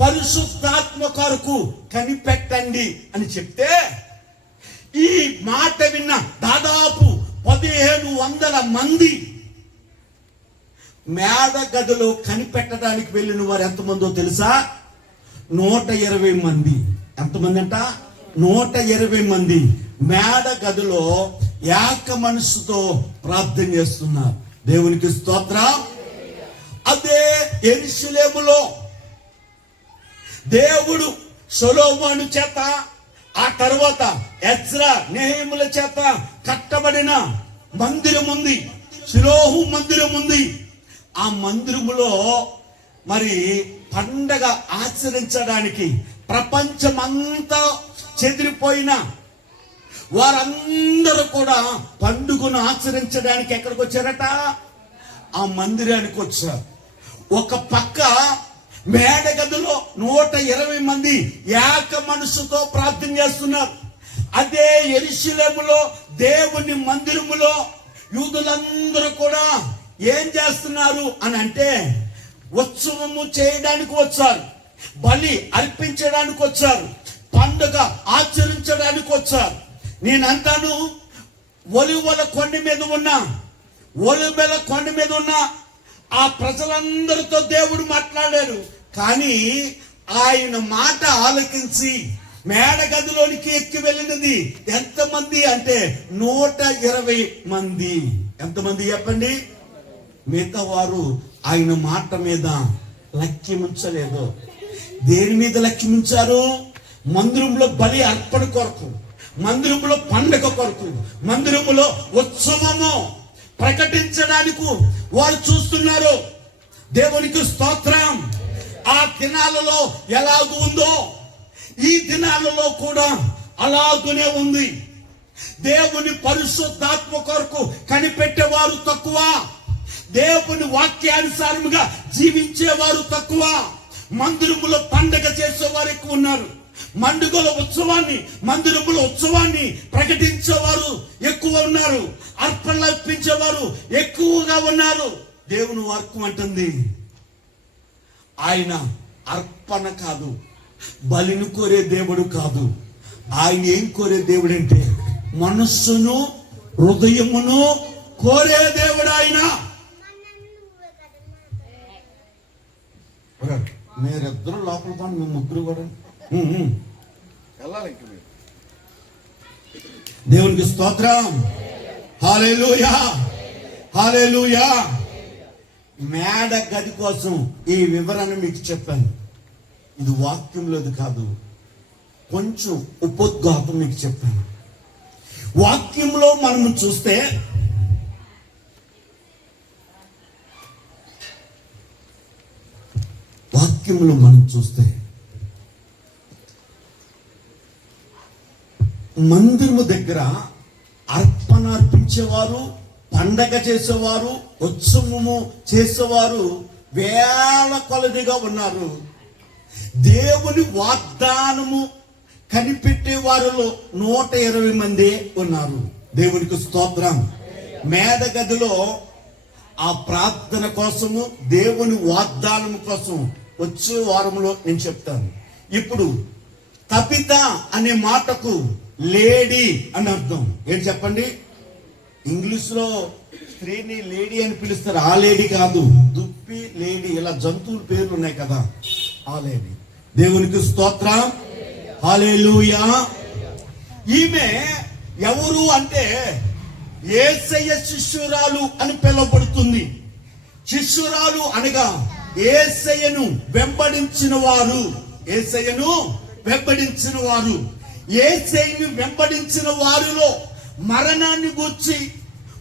పరిశుద్ధాత్మ కొరకు కనిపెట్టండి అని చెప్తే, ఈ మాట విన్న దాదాపు 1500 మంది మేడ గదిలో కనిపెట్టడానికి వెళ్ళిన వారు ఎంతమందో తెలుసా? 120 మంది. ఎంతమంది అంట? 120 మంది మేడ గదిలో ఏక మనసుతో ప్రార్థన చేస్తున్నారు. దేవునికి స్తోత్రం. అదే యెరూషలేములో దేవుడు సొలొమోను చేత, ఆ తర్వాత ఎజ్రా నెహెమీయుల చేత కట్టబడిన మందిరం ఉంది, షిలోహు మందిరం ఉంది. ఆ మందిరములో మరి పండగ ఆచరించడానికి ప్రపంచమంతా చెదిరిపోయిన వారందరూ కూడా పండుగను ఆచరించడానికి ఎక్కడికి వచ్చారట? ఆ మందిరానికి వచ్చారు. ఒక పక్క మేడగదిలో 120 మంది ఏక మనసుతో ప్రార్థన చేస్తున్నారు. అదే యెరూషలేములో దేవుని మందిరములో యూదులందరూ కూడా ఏం చేస్తున్నారు అని అంటే ఉత్సవము చేయడానికి వచ్చారు, బలి అర్పించడానికి వచ్చారు, పండుగ ఆచరించడానికి వచ్చారు. నేనంటాను, ఒలివల కొండ మీద ఉన్న ఆ ప్రజలందరితో దేవుడు మాట్లాడాడు. కానీ ఆయన మాట ఆలకించి మేడ గదిలోనికి ఎక్కి వెళ్ళినది ఎంతమంది అంటే 120 మంది. ఎంతమంది చెప్పండి? మిగతా వారు ఆయన మాట మీద లక్ష్యముంచలేదు. దేని మీద లక్ష్యముంచారు? మందిరంలో బలి అర్పణ కొరకు, మందిరంలో పండగ కొరకు, మందిరంలో ఉత్సవము ప్రకటించడానికి వారు చూస్తున్నారు. దేవునికి స్తోత్రం. ఆ దినాలలో ఎలాగూ ఉందో ఈ దినాలలో కూడా అలాగునే ఉంది. దేవుని పరిశుద్ధాత్మ కొరకు కనిపెట్టేవారు తక్కువ, దేవుని వాక్యానుసారముగా జీవించేవారు తక్కువ. మందిరములో పండగ చేసేవారు ఎక్కువ ఉన్నారు. మందిరముల ఉత్సవాన్ని ప్రకటించేవారు ఎక్కువ ఉన్నారు. అర్పణలు అర్పించేవారు ఎక్కువగా ఉన్నారు. దేవుని వాక్యం అంటుంది, ఆయన అర్పణ కాదు, బలిని కోరే దేవుడు కాదు. ఆయన ఏం కోరే దేవుడు అంటే మనస్సును హృదయమును కోరే దేవుడు ఆయన. మీరిద్దరు లోపల పని, మీ ముగ్గురు కూడా వెళ్ళాలి. దేవునికి స్తోత్రం. హల్లెలూయా, హల్లెలూయా. మేడ గది కోసం ఈ వివరణ మీకు చెప్పాను. ఇది వాక్యంలోది కాదు, కొంచెం ఉపోద్ఘాతం మీకు చెప్పాను. వాక్యంలో మనం చూస్తే మందిరము దగ్గర అర్పణ అర్పించేవారు, పండగ చేసేవారు, ఉత్సవము చేసేవారు వేల కొలదిగా ఉన్నారు. దేవుని వాగ్దానము కనిపెట్టే వారిలో 120 మంది ఉన్నారు. దేవునికి స్తోత్రం. మేడ గదిలో ఆ ప్రార్థన కోసము, దేవుని వాగ్దానం కోసం వచ్చే వారంలో నేను చెప్తాను. ఇప్పుడు తపిత అనే మాటకు లేడీ అని అర్థం. ఏంటి చెప్పండి? ఇంగ్లీష్ లో స్త్రీని లేడీ అని పిలుస్తారు. ఆ లేడీ కాదు, దుప్పి లేడీ, ఇలా జంతువుల పేర్లు ఉన్నాయి కదా, ఆ లేడీ. దేవునికి స్తోత్రం. హల్లెలూయా. ఈమె ఎవరు అంటే యేసయ్య శిష్యురాలు అని పిలువబడుతుంది. శిష్యురాలు అనగా యేసయ్యను వెంబడించిన వారు. యేసయ్యను వెంబడించిన వారు. యేసయ్యను వెంబడించిన వారిలో మరణాన్ని గూర్చి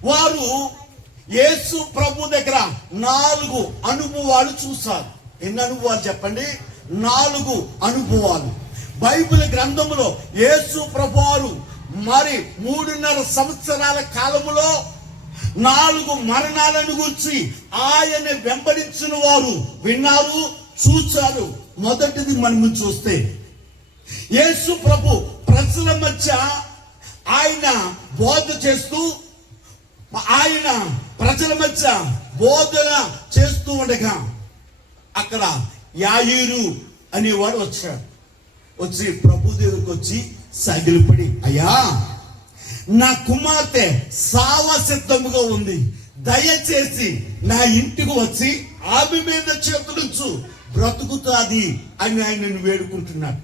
వారు యేసు ప్రభు దగ్గర 4 అనుభవాలు చూశారు. ఎన్ని అనుభవాలు చెప్పండి? 4 అనుభవాలు. బైబిల్ గ్రంథములో యేసు ప్రభు వారు మరి 3.5 సంవత్సరాల కాలములో 4 మరణాలను గురించి ఆయన వెంబడించిన వారు విన్నారు, చూచారు. మొదటిది మనము చూస్తే యేసు ప్రభు ప్రజల మధ్య ఆయన బోధ చేస్తూ, ఆయన ప్రజల మధ్య బోధన చేస్తూ ఉండగా అక్కడ యాయీరు అనేవాడు వచ్చాడు. వచ్చి ప్రభు దగ్గరికి వచ్చి సగిలిపడి, అయ్యా నా కుమార్తె సావ సిద్ధముగా ఉంది, దయచేసి నా ఇంటికి వచ్చి ఆమె మీద చేతులుంచు, బ్రతుకుతాది అని ఆయనను వేడుకుంటున్నాడు.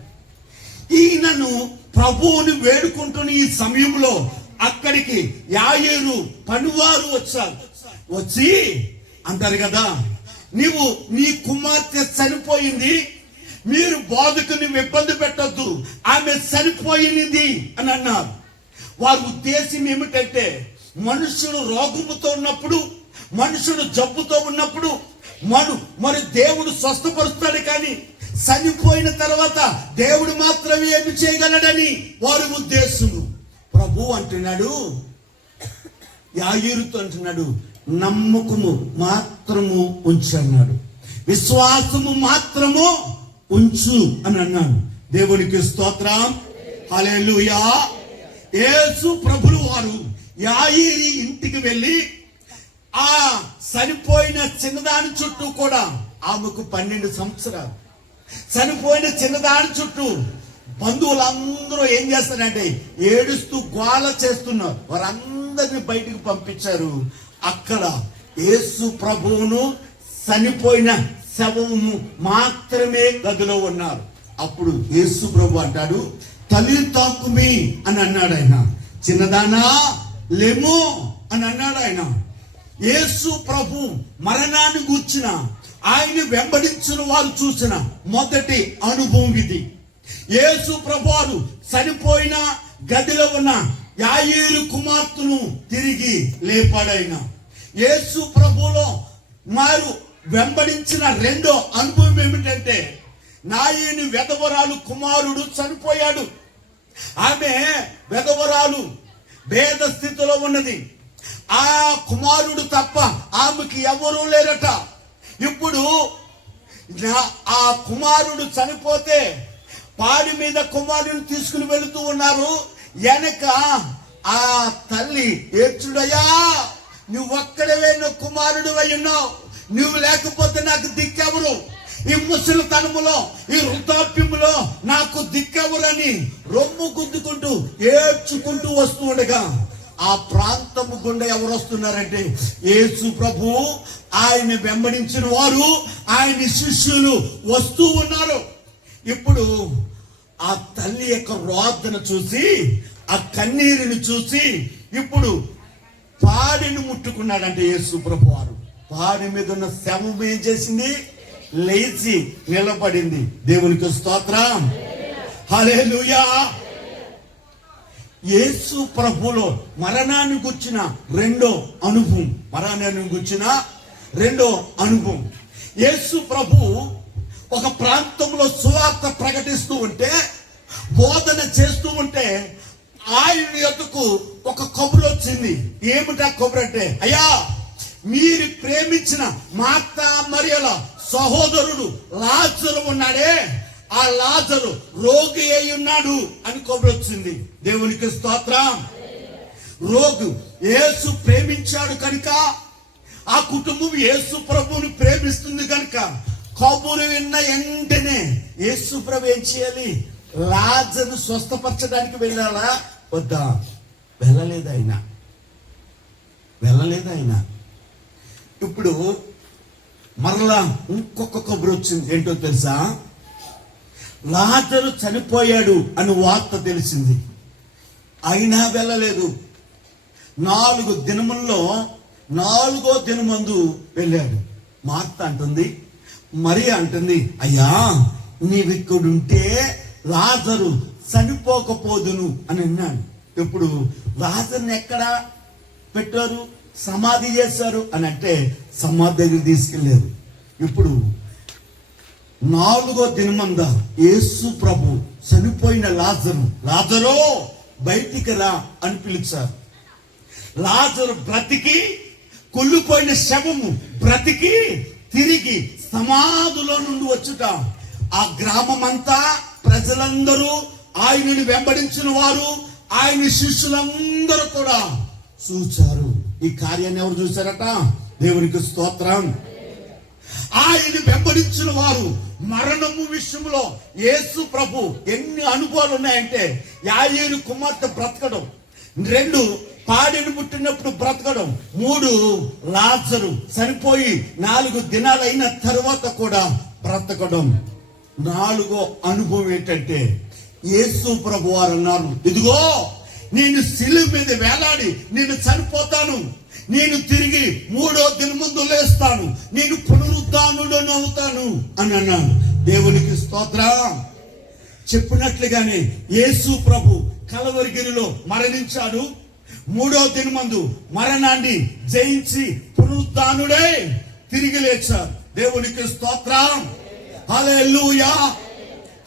ఈయనను ప్రభువుని వేడుకుంటున్న ఈ సమయంలో అక్కడికి యాయీరు పనివారు వచ్చారు. వచ్చి అంటారు కదా, నీవు నీ కుమార్తె చనిపోయింది, మీరు బోధకుని ఇబ్బంది పెట్టద్దు, ఆమె చనిపోయినది అని అన్నారు. వారి ఉద్దేశం ఏమిటంటే, మనుషుడు రోగముతో ఉన్నప్పుడు, మనుషుడు జబ్బుతో ఉన్నప్పుడు మరి దేవుడు స్వస్థపరుస్తాడు, కానీ చనిపోయిన తర్వాత దేవుడు మాత్రమే ఏమి చేయగలడని వారి ఉద్దేశము. ప్రభు అంటున్నాడు, యాయీరుతో అంటున్నాడు, నమ్మకము మాత్రము ఉంచు అన్నాడు, విశ్వాసము మాత్రము ఉంచు అని అన్నాడు. దేవునికి స్తోత్రం. హల్లెలూయా. యేసు ప్రభులు వారు యాయీరు ఇంటికి వెళ్ళి ఆ చనిపోయిన చిన్నదాని చుట్టూ కూడా, ఆమెకు 12 సంవత్సరాలు, చనిపోయిన చిన్నదాని చుట్టూ బంధువులందరూ ఏం చేస్తారంటే ఏడుస్తూ గోల చేస్తున్నారు. వారందరినీ బయటికి పంపించారు. అక్కడ యేసు ప్రభువును చనిపోయిన శవము మాత్రమే గదిలో ఉన్నారు. అప్పుడు యేసు ప్రభు అంటాడు, తలీతా కుమీ అని అన్నాడు ఆయన. చిన్నదానా లెము అని అన్నాడు ఆయన. యేసు ప్రభు మరణాన్ని గూర్చిన, ఆయన వెంబడించిన వారు చూసిన మొదటి అనుభవం ఇది. యేసు ప్రభు వారు చనిపోయిన గదిలో ఉన్న యాయీరు కుమార్తెను తిరిగి లేపాడైన. యేసు ప్రభులో వెంబడించిన రెండో అనుభవం ఏమిటంటే, నాయని వెధవరాలు కుమారుడు చనిపోయాడు. ఆమె వెధవరాలు, భేద స్థితిలో ఉన్నది. ఆ కుమారుడు తప్ప ఆమెకి ఎవరూ లేరట. ఇప్పుడు ఆ కుమారుడు చనిపోతే పాడి మీద కుమారుని తీసుకుని వెళుతూ ఉన్నారు. వెనక ఆ తల్లి ఏడ్చుడయ్యా, నువ్వు ఒక్కడవే నువ్వు కుమారుడు అయి ఉన్నావు, నువ్వు లేకపోతే నాకు దిక్కెవరు, ఈ ముసలితనములో ఈ వృద్ధాప్యములో నాకు దిక్కెవరని రొమ్ము గుద్దుకుంటూ ఏడ్చుకుంటూ వస్తూ ఉండగా ఆ ప్రాంతము గుండా ఎవరు వస్తున్నారంటే యేసు ప్రభు, ఆయన వెంబడించిన వారు, ఆయన శిష్యులు వస్తూ ఉన్నారు. ఇప్పుడు ఆ తల్లి యొక్క రోదన చూసి, ఆ కన్నీరుని చూసి, ఇప్పుడు పాడిని ముట్టుకున్నాడంటే యేసు ప్రభు వారు. పాడి మీద ఉన్న శవం ఏం చేసింది? లేచి నిలబడింది. దేవునికి స్తోత్రం, హల్లెలూయా. యేసు ప్రభులో మరణాన్ని గుర్చిన రెండో అనుభవం, యేసు ప్రభు ఒక ప్రాంతంలో సువార్త ప్రకటిస్తూ ఉంటే, బోధన చేస్తూ ఉంటే, ఆయన యొద్దకు ఒక కబురు వచ్చింది. ఏమిటా కబురు అంటే, అయ్యా, మీరు ప్రేమించిన మార్తా మరియల సహోదరుడు లాజరు ఉన్నాడే, ఆ లాజరు రోగి అయి ఉన్నాడు అని కబురు వచ్చింది. దేవునికి స్తోత్రం. రోగు యేసు ప్రేమించాడు కనుక, ఆ కుటుంబం యేసు ప్రభువుని ప్రేమిస్తుంది కనుక, కబురు విన్న వెంటనే యేసు ప్రభు ఏం చేయాలి? లాజరును స్వస్థపరచడానికి వెళ్ళాలా వద్దా? వెళ్ళలేదు ఆయన. ఇప్పుడు మరలా ఇంకొక కబురు వచ్చింది. ఏంటో తెలుసా? లాజరు చనిపోయాడు అని వార్త తెలిసింది. అయినా వెళ్ళలేదు. 4 దినముల్లో 4వ దినమందు వెళ్ళాడు. మార్త అంటుంది, మరి అంటుంది, అయ్యా, నీవిక్కడుంటే లాజరు చనిపోకపోదును అని అన్నాడు. ఇప్పుడు లాజర్ని ఎక్కడ పెట్టారు? సమాధి చేశారు అని అంటే సమాధి దగ్గర తీసుకెళ్లారు. ఇప్పుడు 4వ దినమంద యేసు ప్రభు చనిపోయిన లాజరు బయటికి రా అని పిలిచారు. లాజరు బ్రతికి, కుళ్ళిపోయిన శవము బ్రతికి తిరిగి సమాధిలో నుండి వచ్చుట ఆ గ్రామమంతా, ప్రజలందరూ, ఆయనని వెంబడించిన వారు, ఆయన శిష్యులందరూ కూడా చూచారు. ఈ కార్యాన్ని ఎవరు చూశారట? దేవునికి స్తోత్రం. ఆయన వెంబడించిన వారు మరణము విషయంలో యేసు ప్రభు ఎన్ని అనుభవాలు ఉన్నాయంటే, యాయేలు కుమార్తె బ్రతకడం, 2 పాడిని పుట్టినప్పుడు బ్రతకడం, 3 లాజరు చనిపోయి 4 దినాలు అయిన తర్వాత కూడా బ్రతకడం. 4వ అనుభవం ఏంటంటే, యేసు ప్రభు వారు అన్నారు, ఇదిగో నేను శిలువ మీద వేలాడి నేను చనిపోతాను, నేను తిరిగి 3వ దినం ముందు లేస్తాను, నేను పునరుద్ధానుడను అవుతాను అని అన్నాను. దేవునికి స్తోత్రం. చెప్పినట్లుగానే యేసు ప్రభు కలవరిగిరిలో మరణించాడు. 3వ దినమందు మరణాన్ని జయించి పునరుద్ధానుడై తిరిగి లేచారు. దేవునికి స్తోత్రం, హల్లెలూయా,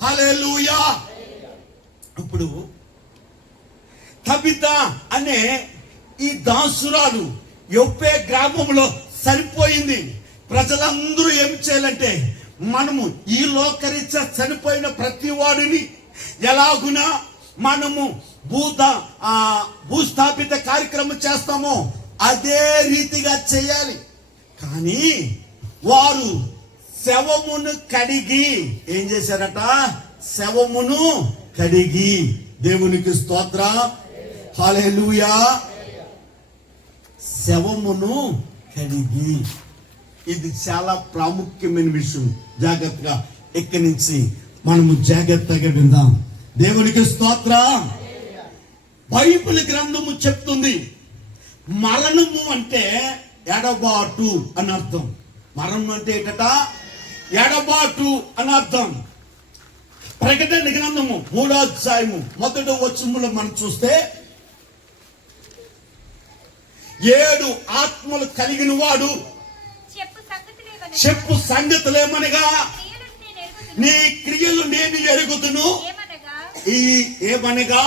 హల్లెలూయా. ఇప్పుడు తబిత అనే ఈ దాసురాలు యొప్పే గ్రామంలో సరిపోయింది. ప్రజలందరూ ఏమి చేయాలంటే, మనము ఈ లోకరీత్యా చనిపోయిన ప్రతి వాడిని ఎలాగునా మనము భూస్థాపిత కార్యక్రమం చేస్తామో అదే రీతిగా చేయాలి. కానీ వారు శవమును కడిగి ఏం చేశారట? శవమును కడిగి. దేవునికి స్తోత్రం, హల్లెలూయా. శవమును కడిగి, ఇది చాలా ప్రాముఖ్యమైన విషయం. జాగ్రత్తగా ఇక్కడి నుంచి మనము జాగ్రత్తగా విందాం. దేవునికి స్తోత్రం. బైబిల్ గ్రంథము చెప్తుంది, మరణము అంటే ఎడబాటు అని అర్థం. మరణం అంటే ఏంటట? ఎడబాటు అని అర్థం. ప్రకటన గ్రంథము 3వ అధ్యాయము 1వ వచనములో మనం చూస్తే, 7 ఆత్మలు కలిగిన వాడు చెప్పు సంగతులేమనగా నీ క్రియలు నేను ఎరుగుదును. ఏమనగా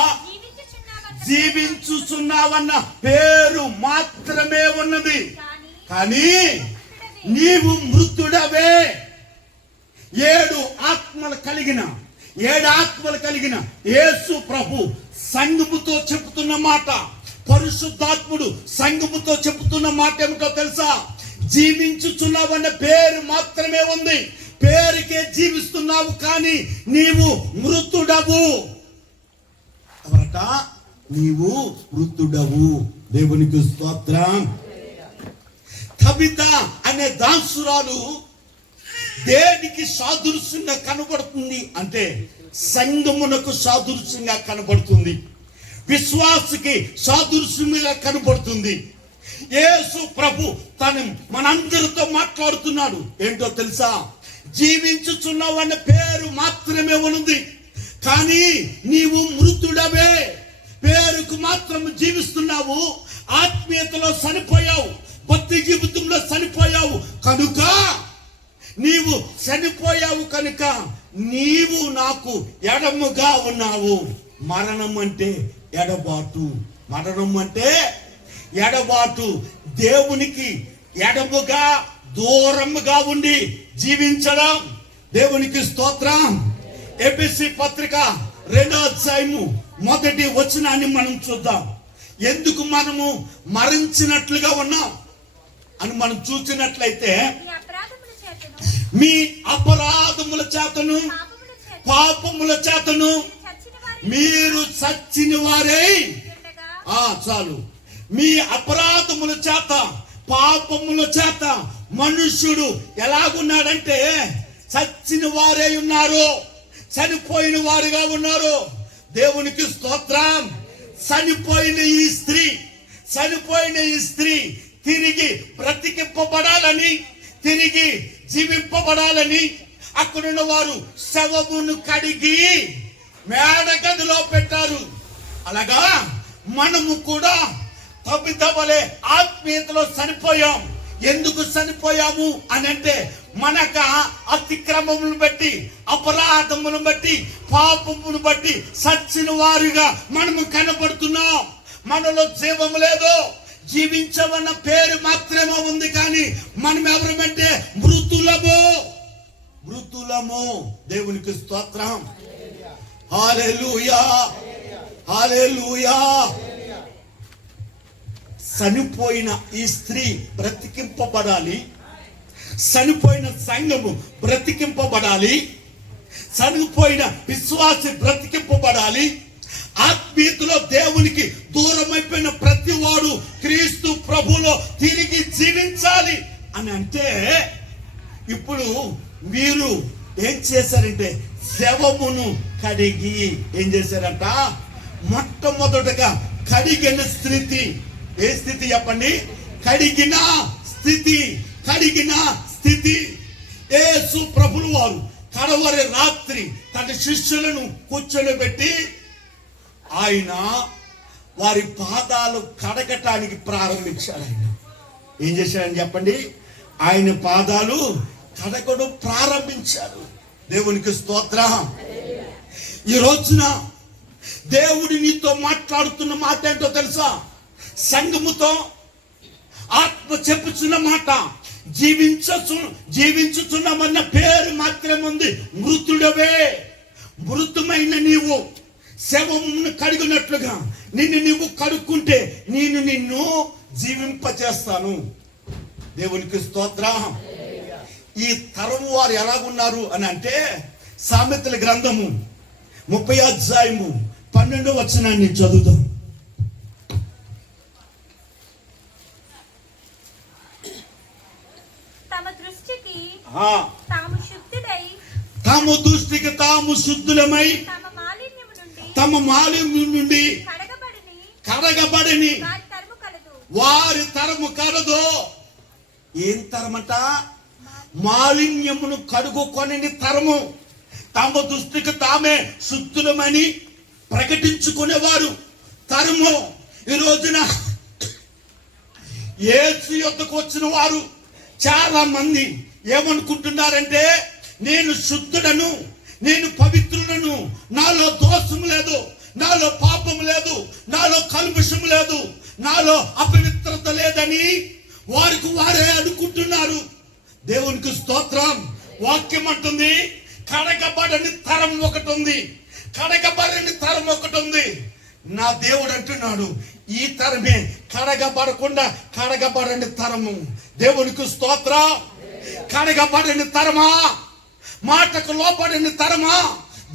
జీవించుచున్నావన్న పేరు మాత్రమే ఉన్నది, కానీ నీవు మృతుడవే. 7 ఆత్మలు కలిగిన యేసు ప్రభు సంఘముతో చెబుతున్న మాట, పరిశుద్ధాత్ముడు సంఘముతో చెబుతున్న మాట ఏమిటో తెలుసా? జీవించుచున్నావన్న పేరు మాత్రమే ఉంది, పేరుకే జీవిస్తున్నావు, కానీ నీవు మృతుడవు. ఎవరట? నీవు మృతుడవు. దేవునికి స్తోత్రం. కవిత అనే దాసురాలు దేనికి సాదృశ్యంగా కనబడుతుంది అంటే సంగమునకు సాదృశ్యంగా కనబడుతుంది, విశ్వాసకి సాదృశ్యంగా కనబడుతుంది. యేసు ప్రభు తను మనందరితో మాట్లాడుతున్నాడు. ఏంటో తెలుసా? జీవించుచున్నావన్న పేరు మాత్రమే ఉంది, కానీ నీవు మృతుడవే. పేరుకు మాత్రం జీవిస్తున్నావు, ఆత్మీయతలో చనిపోయావు, భక్తి జీవితంలో చనిపోయావు. కనుక నీవు చనిపోయావు కనుక నీవు నాకు ఎడముగా ఉన్నావు. మరణం అంటే ఎడబాటు, మరణం అంటే ఎడబాటు. దేవునికి ఎడముగా దూరముగా ఉండి జీవించడం. దేవునికి స్తోత్రం. ఎఫెసీ పత్రిక 2వ అధ్యాయము 1వ వచనాన్ని మనం చూద్దాం. ఎందుకు మనము మరించినట్లుగా ఉన్నాం అని మనం చూసినట్లయితే, మీ అపరాధముల చేతను పాపముల చేతను మీరు చచ్చిన వారై. చాలు. మీ అపరాధముల చేత పాపముల చేత మనుష్యుడు ఎలాగున్నాడంటే చచ్చిన వారే ఉన్నారు, చనిపోయిన వారుగా ఉన్నారు. దేవునికి స్తోత్రం. చనిపోయిన ఈ స్త్రీ తిరిగి బ్రతికింపబడాలని, తిరిగి జీవింపబడాలని అక్కడున్న వారు శవమును కడిగి మేడగదిలో పెట్టారు. అలాగా మనము కూడా తబితవలే ఆత్మీయతలో చనిపోయాం. ఎందుకు చనిపోయాము అని అంటే మనక అతిక్రమమును బట్టి, అపరాధమును బట్టి, పాపమును బట్టి సచ్చిన వారుగా మనము కనబడుతున్నాం. మనలో జీవము లేదు, జీవించవన్న పేరు మాత్రమే ఉంది, కానీ మనం ఎవరమంటే మృతులము. దేవునికి స్తోత్రం. హల్లెలూయా, హల్లెలూయా. చనిపోయిన ఈ స్త్రీ బ్రతికింపబడాలి, చనిపోయిన సంఘము బ్రతికింపబడాలి, చనిపోయిన విశ్వాసి బ్రతికింపబడాలి. ఆత్మీయతలో దేవునికి దూరమైపోయిన ప్రతి వాడు క్రీస్తు ప్రభులో తిరిగి జీవించాలి అని అంటే, ఇప్పుడు మీరు ఏం చేశారంటే శవమును కడిగి ఏం చేశారంట? మొట్టమొదటగా కడిగిన స్థితి. ఏ స్థితి చెప్పండి? కడిగిన స్థితి. యేసు ప్రభులు వారు కడవరి రాత్రి తన శిష్యులను కూర్చోబెట్టి ఆయన వారి పాదాలు కడగటానికి ప్రారంభించాడు. ఆయన ఏం చేశాడని చెప్పండి? ఆయన పాదాలు కడగడం ప్రారంభించాడు. దేవునికి స్తోత్రం. ఈ రోజున దేవుడు నీతో మాట్లాడుతున్న మాట ఏంటో తెలుసా? సంఘముతో ఆత్మ చెప్పుచున్న మాట, జీవించుచున్నామన్న పేరు మాత్రమే ఉంది. మృతుడవే. మృతమైన నీవు శవమును కడిగినట్లుగా నిన్ను కడుక్కుంటే నిన్ను జీవింపచేస్తాను. దేవునికి స్తోత్రం. ఈ తరం వారు ఎలాగున్నారు అని అంటే, సామెతల గ్రంథము 30వ అధ్యాయము 12వ వచనాన్ని చదువుదాం. తమ దృష్టికి తాము శుద్ధులమై తమ మాలిన్యం నుండి కడగబడని వారి తరము కలదు. ఏం తరమట? మాలిన్యమును కడుగుకొని తరము. తమ దృష్టికి తామే శుద్ధులమని ప్రకటించుకునేవారు తరము. ఈ రోజున యేసు యొద్దకు వచ్చిన వారు చాలా మంది ఏమనుకుంటున్నారంటే నేను శుద్ధుడను, నేను పవిత్రుడను, నాలో దోషం లేదు, నాలో పాపం లేదు, నాలో కల్మషం లేదు, నాలో అపవిత్రత లేదని వారికి వారే అనుకుంటున్నారు. దేవునికి స్తోత్రం. వాక్యం అంటుంది కడగబడని తరం ఒకటి ఉంది, కడగబడని తరం ఒకటి ఉంది. నా దేవుడు అంటున్నాడు ఈ తరమే కడగబడకుండా కడగబడని తరము. దేవునికి స్తోత్రం. కడగబడని తరమా, మాటకు లోపడని తరమా,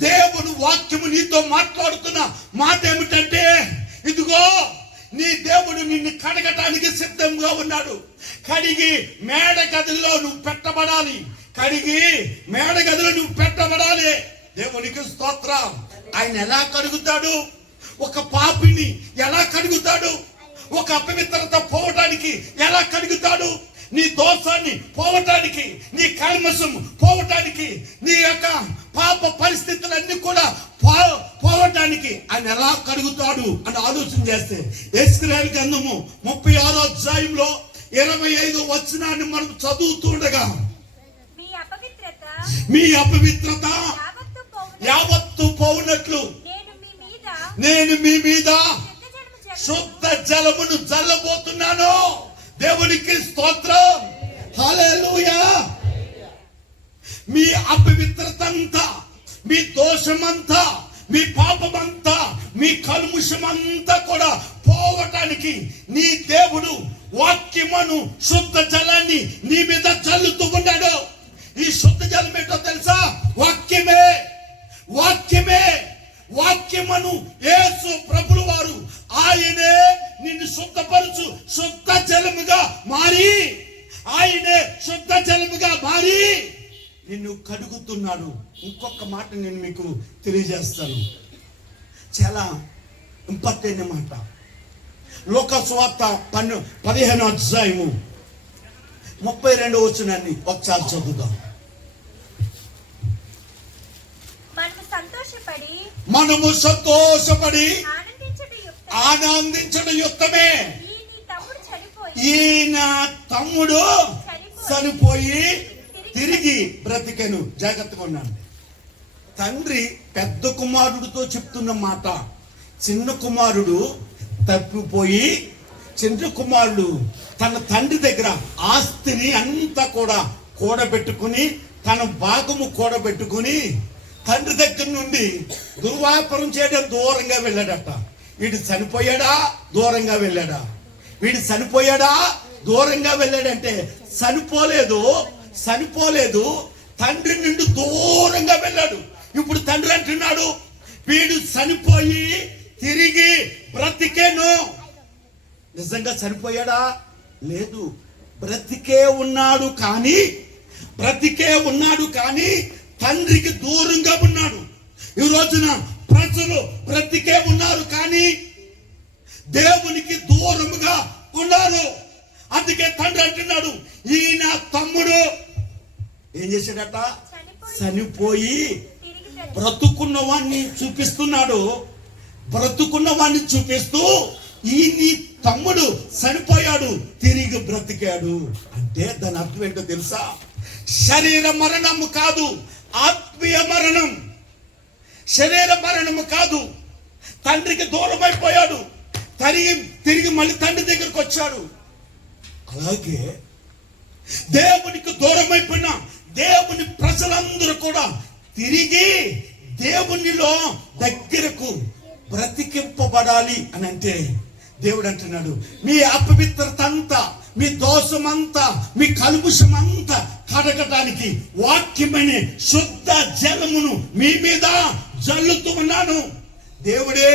దేవుని వాక్యము నీతో మాట్లాడుతున్న మాట ఏమిటంటే, ఇదిగో నీ దేవుడు నిన్ను కడగటానికి సిద్ధంగా ఉన్నాడు. కడిగి మేడ గదిలో నువ్వు పెట్టబడాలి, కడిగి మేడ గదిలో నువ్వు పెట్టబడాలి. దేవునికి స్తోత్రం. ఆయన ఎలా కడుగుతాడు? ఒక పాపిని ఎలా కడుగుతాడు? ఒక అపవిత్రత పోవటానికి ఎలా కడుగుతాడు? నీ దోషాన్ని పోవటానికి, నీ కల్మషం పోవటానికి, నీ యొక్క పాప పరిస్థితులన్నీ కూడా పోవటానికి ఆయన ఎలా కడుగుతాడు అని ఆలోచన చేస్తే, యెషయా గ్రంథము 36వ అధ్యాయంలో 25వ వచనాన్ని మనం చదువుతుండగా, మీ అపవిత్రత యావత్తు పోవునట్లు నేను మీ మీద శుద్ధ జలమును చల్లబోతున్నాను. దేవునికి స్తోత్రం. హల్లెలూయా. మీ అపవిత్రత అంతా, మీ దోషమంతా, మీ పాపమంతా, మీ కల్ముషమంతా కూడా పోవటానికి నీ దేవుడు వాక్యమును శుద్ధ జలాన్ని నీ మీద చల్లుతూ ఉన్నాడు. ఈ శుద్ధ జలం ఏంటో తెలుసా? వాక్యమే. వాక్యమే. వాక్యమును యేసు ప్రభుల వారు ఆయనే నిన్ను శుద్ధపరచు శుద్ధ జలముగా మారి, ఆయనే శుద్ధ జలముగా మారి నిన్ను కడుగుతున్నాడు. ఇంకొక మాట నేను మీకు తెలియజేస్తాను, చాలా ఇంపార్టెంట్ మాట. లూకా సువార్త 15వ అధ్యాయము 32వ వచనాన్ని ఒకసారి చదువుదాం. మనము సంతోషపడి ఆనందించడం యుక్తమే. ఈయన తమ్ముడు చనిపోయి తిరిగి బ్రతికెను. జాగ్రత్తగా ఉన్నాను. తండ్రి పెద్ద కుమారుడితో చెప్తున్న మాట. చిన్న కుమారుడు తప్పిపోయి, చిన్న కుమారుడు తన తండ్రి దగ్గర ఆస్తిని అంతా కూడా కూడబెట్టుకుని, తన భాగము కూడబెట్టుకుని తండ్రి దగ్గర నుండి దుర్వ్యాపారం చేయడం దూరంగా వెళ్ళాడట. వీడు చనిపోయాడా? దూరంగా వెళ్ళాడా? వీడు చనిపోయాడా? దూరంగా వెళ్ళాడంటే చనిపోలేదు, తండ్రి నుండి దూరంగా వెళ్ళాడు. ఇప్పుడు తండ్రి అంటున్నాడు వీడు చనిపోయి తిరిగి బ్రతికేను. నిజంగా చనిపోయాడా? లేదు, బ్రతికే ఉన్నాడు. కానీ తండ్రికి దూరంగా ఉన్నాడు. ఈ రోజున ప్రజలు బ్రతికే ఉన్నారు కానీ దేవునికి దూరముగా ఉన్నారు. అందుకే తండ్రి అంటున్నాడు ఈయన తమ్ముడు ఏం చేశాడట? చనిపోయి బ్రతుకున్న వాడిని చూపిస్తున్నాడు. బ్రతుకున్న వాడిని చూపిస్తూ ఈయన తమ్ముడు చనిపోయాడు, తిరిగి బ్రతికాడు. అంటే దాని అర్థం ఏంటో తెలుసా? శరీర మరణము కాదు, ఆత్మీయ మరణం. శరీర మరణము కాదు. తండ్రికి దూరం అయిపోయాడు, తిరిగి మళ్ళీ తండ్రి దగ్గరకు వచ్చాడు. అలాగే దేవునికి దూరం అయిపోయిన దేవుని ప్రజలందరూ కూడా తిరిగి దేవునిలో దగ్గరకు బ్రతికింపబడాలి అని అంటే దేవుడు అంటున్నాడు మీ అపవిత్రత అంతా, మీ దోషమంతా, మీ కల్ముషమంతా కడగటానికి వాక్యమైన శుద్ధ జలమును మీ మీద జల్లుతూ ఉన్నాను. దేవుడే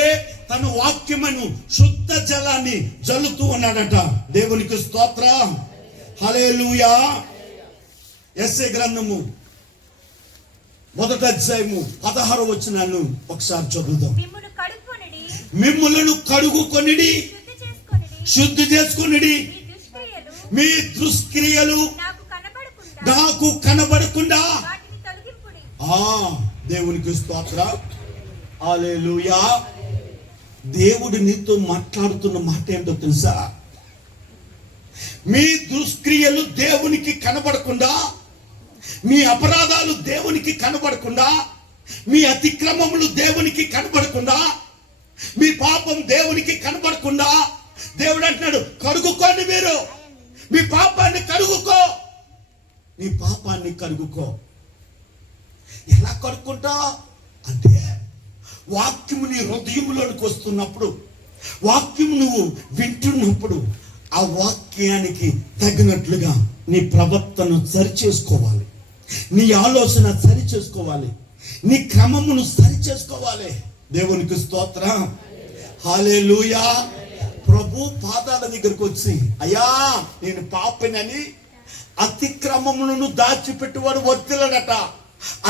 తన వాక్యమును శుద్ధ జలాన్ని జల్లుతూ ఉన్నాడట. దేవునికి స్తోత్రం. హల్లెలూయా. యెషయా గ్రంథము 1వ అధ్యాయము 16వ వచనాన్ని ఒకసారి చదువుదాం. మిమ్ములను కడుగుకొనిడి, శుద్ధి చేసుకొనిడి, మీ దుష్క్రియలు నాకు కనబడకుండా. దేవునికి స్తోత్రం. హల్లెలూయా. దేవుడు నీతో మాట్లాడుతున్న మాట ఏంటో తెలుసా? మీ దుష్క్రియలు దేవునికి కనబడకుండా మీ అపరాధాలు దేవునికి కనబడకుండా, మీ అతిక్రమములు దేవునికి కనబడకుండా, మీ పాపం దేవునికి కనబడకుండా దేవుడు అంటున్నాడు, కడుగుకోండి, మీరు మీ పాపాన్ని కడుగుకో, నీ పాపాన్ని కడుగుకో. ఎలా కడుక్కుంటా అంటే, వాక్యము నీ హృదయంలోనికి వస్తున్నప్పుడు, వాక్యము నువ్వు వింటున్నప్పుడు ఆ వాక్యానికి తగినట్లుగా నీ ప్రవర్తన సరి చేసుకోవాలి, నీ ఆలోచన సరి చేసుకోవాలి, నీ క్రమమును సరి చేసుకోవాలి. దేవునికి స్తోత్రం, హల్లెలూయా. ప్రభు పాదాల దగ్గరకు వచ్చి, అయ్యా నేను పాపినని, అతిక్రమములను దాచిపెట్టువాడు వర్ధిల్లడట,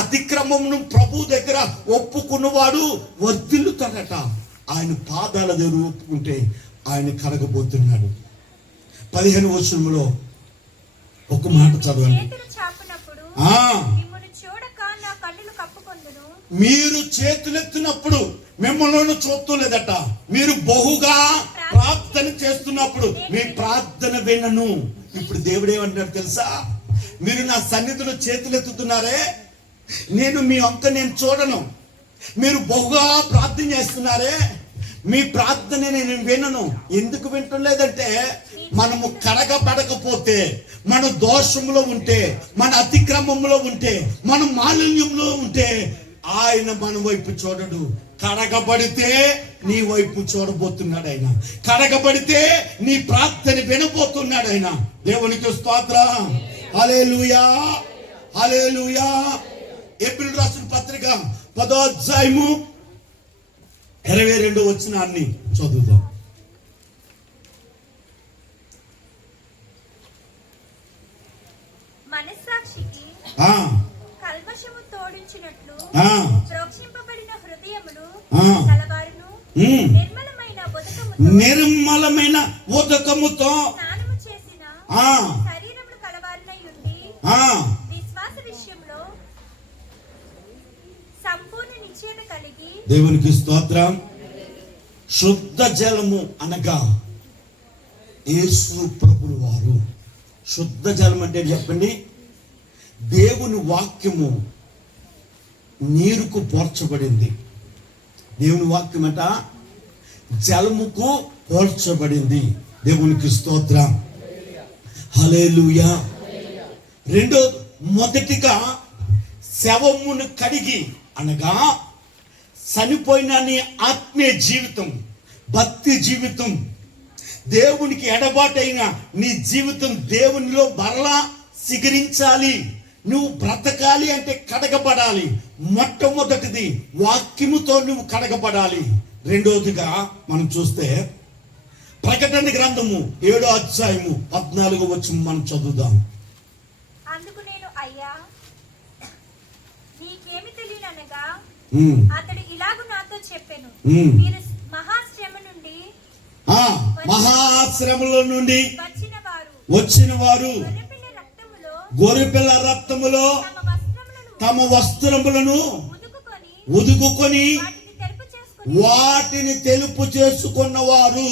అతిక్రమమును ప్రభు దగ్గర ఒప్పుకున్నవాడు వర్ధిల్లుతాడట. ఆయన పాదాల దగ్గర ఒప్పుకుంటే ఆయన కడగబోతున్నాడు. 15వ వచనంలో ఒక మాట చదవండి. మీరు చేతులెత్తినప్పుడు మిమ్మల్ని చూస్తలేదట, మీరు బహుగా ప్రార్థన చేస్తున్నప్పుడు మీ ప్రార్థన వినను. ఇప్పుడు దేవుడు ఏమంటాడు తెలుసా? మీరు నా సన్నిధిలో చేతులెత్తుతున్నారే, నేను మీ వంక నేను చూడను. మీరు బహుగా ప్రార్థన చేస్తున్నారే, మీ ప్రార్థన నేను వినను. ఎందుకు వింటలేదంటే, మనము కడగబడకపోతే, మన దోషంలో ఉంటే, మన అతిక్రమంలో ఉంటే, మన మాలిన్యంలో ఉంటే ఆయన మన వైపు చూడడు. కడగబడితే నీ వైపు చూడబోతున్నాడు ఆయన, కడగబడితే నీ ప్రార్థన వినబోతున్నాడు ఆయన. దేవునికి స్తోత్రం, హల్లెలూయా, హల్లెలూయా. ఏప్రిల్ రాసిన పత్రిక 10వ అధ్యాయము 22వ వచనాన్ని చదువుదాం. మనస్సాక్షికి కల్మషము తోడించినట్లు ప్రోక్షింపబడిన హృదయములు కలవారును నిర్మలమైన ఉదకముతో స్నానము చేసిన శరీరములు కలవారునై ఉండి విశ్వాస విషయంలో సంపూర్ణ నిశ్చయత కలిగి. దేవునికి స్తోత్రం. శుద్ధ జలము అనగా యేసు ప్రభువు వారు. శుద్ధ జలం అంటే చెప్పండి, దేవుని వాక్యము నీరుకు పోర్చబడింది. దేవుని వాక్యం అంట జలముకు పోల్చబడింది. దేవునికి స్తోత్రం, హల్లెలూయా. రెండో, మొదటిగా శవమును కడిగి అనగా చనిపోయిన నీ ఆత్మీయ జీవితం, భక్తి జీవితం, దేవునికి ఎడబాటైన నీ జీవితం దేవునిలో మరలా సిగరించాలి. నువ్వు బ్రతకాలి అంటే కడగబడాలి. మొట్టమొదటిది వాక్యముతో నువ్వు కడగబడాలి. రెండోదిగా మనం చూస్తే ప్రకటన గ్రంథము 7వ అధ్యాయము 14వ వచనం మనం చదువుదాం. అందుకు నేను, అయ్యా నీకేమి తెలియననగా అతడు ఇలాగు నాతో చెప్పెను, మీరు మహాశ్రమలో నుండి వచ్చిన వారు గొర్రెపిల్ల రక్తములో తమ వస్త్రములను ఉదుకుకొని వాటిని తెలుపు చేసుకున్న వారు.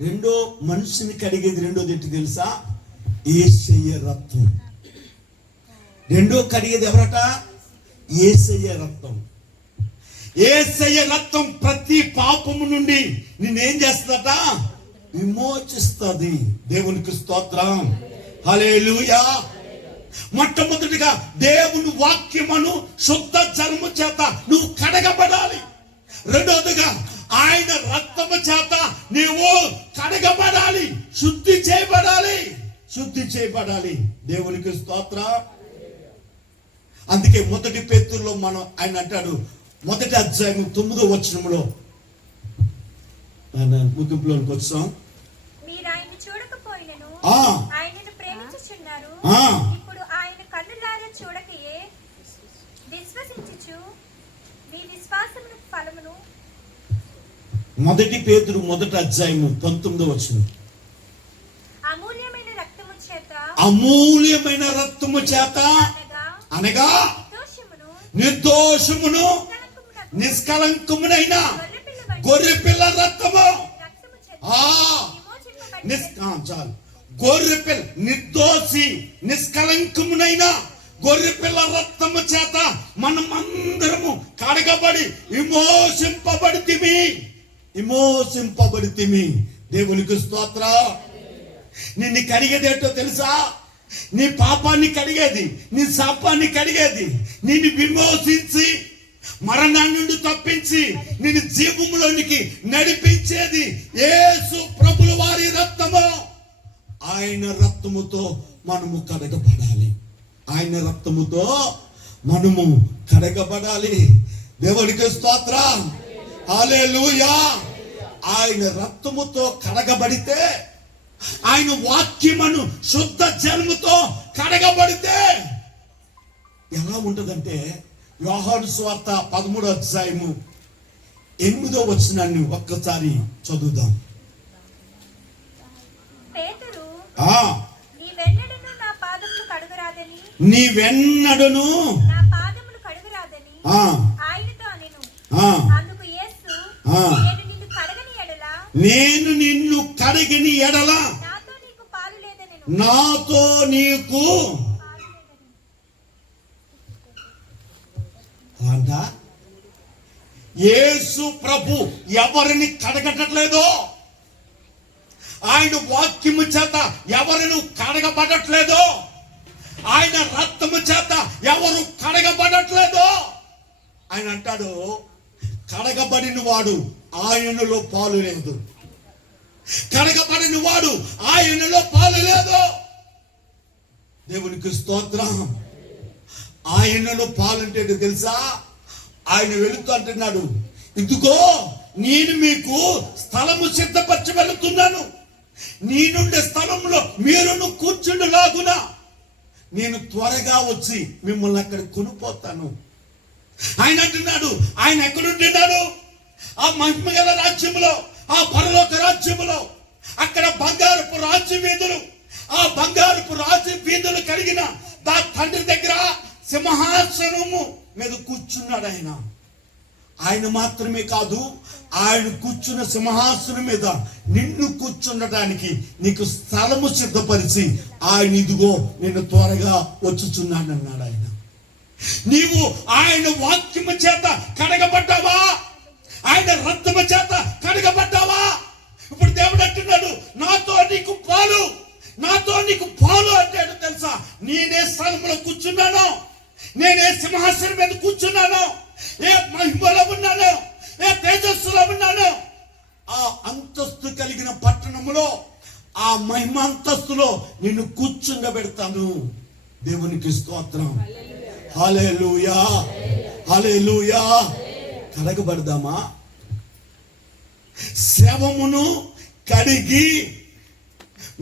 రెండో మనిషిని కడిగేది రెండోది ఏంటి తెలుసా? యేసయ్య రక్తం. రెండో కడిగేది ఎవరట? యేసయ్య రక్తం. యేసయ్య రక్తం ప్రతి పాపము నుండి నిన్నేం చేస్తుందట? విమోచిస్తుంది. దేవునికి స్తోత్రం, హల్లెలూయా. మొట్టమొదటిగా దేవుని వాక్యమును శుద్ధ జలము చేత నువ్వు కడగబడాలి. రెండవదిగా ఆయన రక్తము చేత నీవు కడగబడాలి, శుద్ధి చేయబడాలి, శుద్ధి చేయబడాలి. దేవునికి స్తోత్రం. అందుకే మొదటి పేతురులో మనం ఆయన అంటాడు, మొదటి అధ్యాయం 9వ వచనంలో, ముగింపులోనికి వచ్చాం. మీరు ఆయన చూడకపోయినను ఆయనను ప్రేమించుచున్నారు. ఇప్పుడు ఆయన కన్నులారా చూడకయే విశ్వసించుచు మీ విశ్వాసమును ఫలమును. మొదటి పేతురు 1వ అధ్యాయము 19వ వచనం. అమూల్యమైన రక్తము చేత, అమూల్యమైన రక్తము చేత అనగా నిర్దోషమును నిష్కలంకమునైన గొర్రెపిల్ల రక్తము. చాలు. గొర్రెపిల్ల నిర్దోషి నిష్కలంకమునైన గొర్రెపిల్ల రక్తము చేత మనమందరము కడగబడి విమోచింపబడితిమి. దేవునికి స్తోత్రం. నిన్ను కడిగేదేంటో తెలుసా? నీ పాపాన్ని కడిగేది, నీ శాపాన్ని కడిగేది, నిన్ను విమోచించి మరణాన్ని నుండి తప్పించి నిన్ను జీవములోనికి నడిపించేది యేసు ప్రభుల వారి రక్తము. ఆయన రక్తముతో మనము కడగబడాలి. ఆయన రక్తముతో మనము కడగబడాలి. దేవునికి స్తోత్రం. హల్లెలూయా. ఆయన రక్తముతో కడగబడితే, ఆయన వాక్యమును శుద్ధ జలముతో కడగబడితే ఎలా ఉంటదంటే, యోహాను సువార్త 13వ అధ్యాయము 8వ వచనాన్ని ఒక్కసారి చదువుదాం. పేతురు, నీవెన్నడను నా పాదములు కడుగరాదని ఆయనతో అనెను. అందుకు యేసు, నేను నిన్ను కడగని ఎడల నాతో నీకు పాలు లేదనెను. నాతో నీకు అంట. యేసు ప్రభు ఎవరిని కడగట్లేదో, ఆయన వాక్యము చేత ఎవరిని కడగబడట్లేదో, ఆయన రక్తము చేత ఎవరు కడగబడట్లేదో, ఆయన అంటాడు, కడగబడిన వాడు ఆయనలో పాలు లేదు. కడగబడిన వాడు ఆయనలో పాలు లేదు. దేవునికి స్తోత్రం. ఆయనలో పాలంటే తెలుసా? ఆయన వెళుతూ అంటున్నాడు, ఇదిగో నేను మీకు స్థలము సిద్ధపరచి వెళుతున్నాను. నేనుండే స్థలంలో మీరును కూర్చుండులాగున నేను త్వరగా వచ్చి మిమ్మల్ని అక్కడ కొనిపోతాను. ఆయన అంటున్నాడు, ఆయన ఎక్కడుంటున్నాడు? ఆ మహిమగల రాజ్యములో, ఆ పరలోక రాజ్యములో. అక్కడ బంగారపు రాజ్య వీధులు, ఆ బంగారపు రాజ్య వీధులు కలిగిన దా తండ్రి దగ్గర సింహాసనము మీద కూర్చున్నాడు ఆయన. ఆయన మాత్రమే కాదు, ఆయన కూర్చున్న సింహాసనం మీద నిన్ను కూర్చుండటానికి నీకు స్థలము సిద్ధపరిచి ఆయన ఇదిగో నేను త్వరగా వచ్చుచున్నాను అన్నాడు ఆయన. నీవు ఆయన వాక్యము చేత కడగబడ్డావా? ఆయన రక్తము చేత కడగబడ్డావా? ఇప్పుడు దేవుడు అంటున్నాడు, నాతో నీకు పాలు, నాతో నీకు పాలు అంటే తెలుసా? నేనే స్థలంలో కూర్చున్నాను, నేనే సింహాసనం మీద కూర్చున్నాను, ఏ మహిమలో ఉన్నాను, ఏ తేజస్సులో ఉన్నాను. ఆ అంతస్తు కలిగిన పట్టణములో, ఆ మహిమ అంతస్తులో నిన్ను కూర్చుండబెడతాను. దేవునికి స్తోత్రం. హల్లెలూయా, హల్లెలూయా. కడగబడదామా? శవమును కడిగి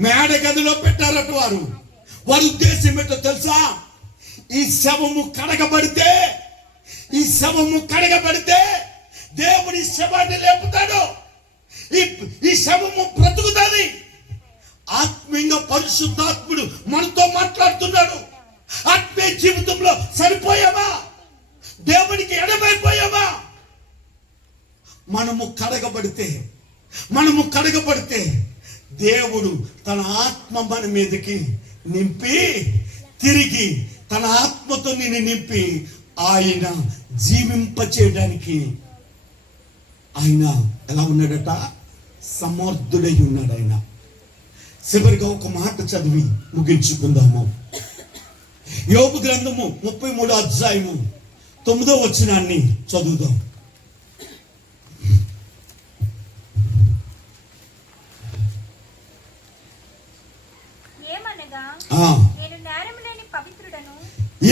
మేడ గదిలో పెట్టారట వారు. వారి ఉద్దేశం ఏంటో తెలుసా? ఈ శవము కడగబడితే, ఈ శవము కడగబడితే దేవుడి శవాన్ని లేపుతాడు. ఈ శవము బ్రతుకుతుంది. ఆత్మీయంగా పరిశుద్ధాత్ముడు మనతో మాట్లాడుతున్నాడు. ఆత్మీయ జీవితంలో సరిపోయావా? దేవునికి ఎడమైపోయావా? మనము కడగబడితే దేవుడు తన ఆత్మ మన మీదకి నింపి, తిరిగి తన ఆత్మతో నిన్ను నింపి ఆయన జీవింప చేయడానికి ఆయన ఎలా ఉన్నాడట? సమర్థుడై ఉన్నాడు ఆయన. చివరిగా ఒక మాట చదివి ముగించుకుందాము. యోబు గ్రంథము 33వ అధ్యాయము 9వ వచనాన్ని చదువుదాం.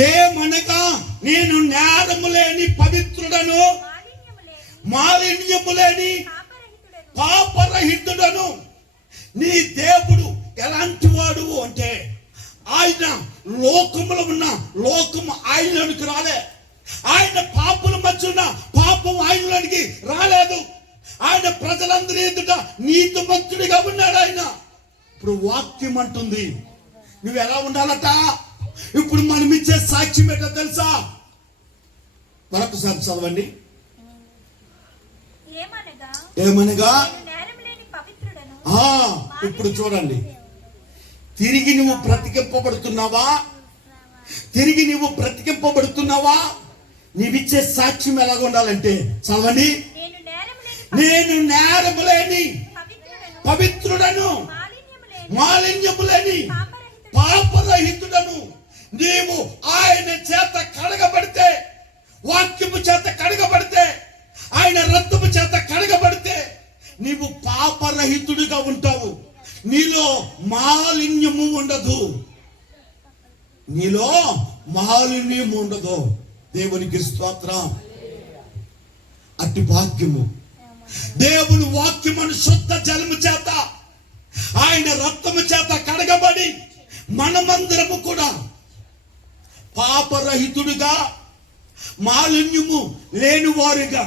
ఏమనగా నేను నేరము లేని పవిత్రుడను, మాలిన్యము లేని పాపరహితుడను. నీ దేవుడు ఎలాంటి వాడు అంటే, ఆయన లోకములో ఉన్న లోకము ఆయనలోనికి రాలే. ఆయన పాపుల మధ్య ఉన్న పాపం ఆయనలోనికి రాలేదు. ఆయన ప్రజలందరి ఎదుట నీతిమంతుడిగా ఉన్నాడు ఆయన. ఇప్పుడు వాక్యం అంటుంది నువ్వు ఎలా ఉండాలట? ఇప్పుడు మనం ఇచ్చే సాక్ష్యం ఏంటో తెలుసా? మరొకసారి చదవండి. ఏమనగా ఇప్పుడు చూడండి, తిరిగి నువ్వు బ్రతికింపబడుతున్నావా? తిరిగి నువ్వు బ్రతికింపబడుతున్నావా? నీవిచ్చే సాక్ష్యం ఎలాగ ఉండాలంటే చదవండి. నేను నేరము లేని పవిత్రుడను, మాలిన్యము లేని పాపరహితుడను. నీవు ఆయన చేత కడగబడితే, వాక్యము చేత కడగబడితే, ఆయన రక్తము చేత కడగబడితే నీవు పాపరహితుడిగా ఉంటావు. నీలో మాలిన్యము ఉండదు, నీలో మాలిన్యము ఉండదు. దేవునికి స్తోత్రం. అట్టి వాక్యము, దేవుని వాక్యమును శుద్ధ జలము చేత, ఆయన రక్తము చేత కడగబడి మనమందరము కూడా పాపరహితుడిగా, మాలిన్యము లేని వారుగా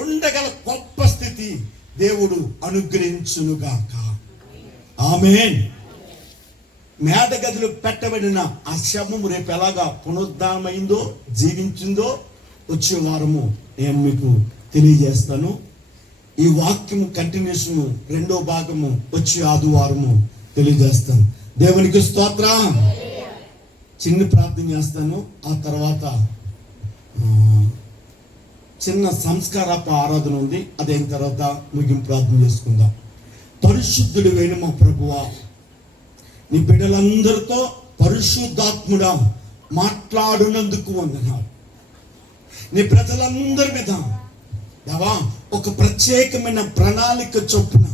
ఉండగల గొప్ప స్థితి దేవుడు అనుగ్రహించునుగాక. ఆమేన్. మేడ గదిలో పెట్టబడిన ఆ శవము రేపు ఎలాగా పునరుద్ధానమైందో, జీవించిందో వచ్చే వారము నేను మీకు తెలియజేస్తాను. ఈ వాక్యము కంటిన్యూషన్ రెండో భాగము వచ్చే ఆదివారము తెలియజేస్తాను. దేవునికి స్తోత్రం. చిన్న ప్రార్థన చేస్తాను. ఆ తర్వాత చిన్న సంస్కారపు ఆరాధన ఉంది. అదైన తర్వాత ముగింపు ప్రార్థన చేసుకుందాం. పరిశుద్ధుడు అయిన మా ప్రభువా, నీ బిడ్డలందరితో పరిశుద్ధాత్ముడా మాట్లాడినందుకు వందనాలు. నీ ప్రజలందరి మీద దేవా ఒక ప్రత్యేకమైన ప్రణాళిక చొప్పున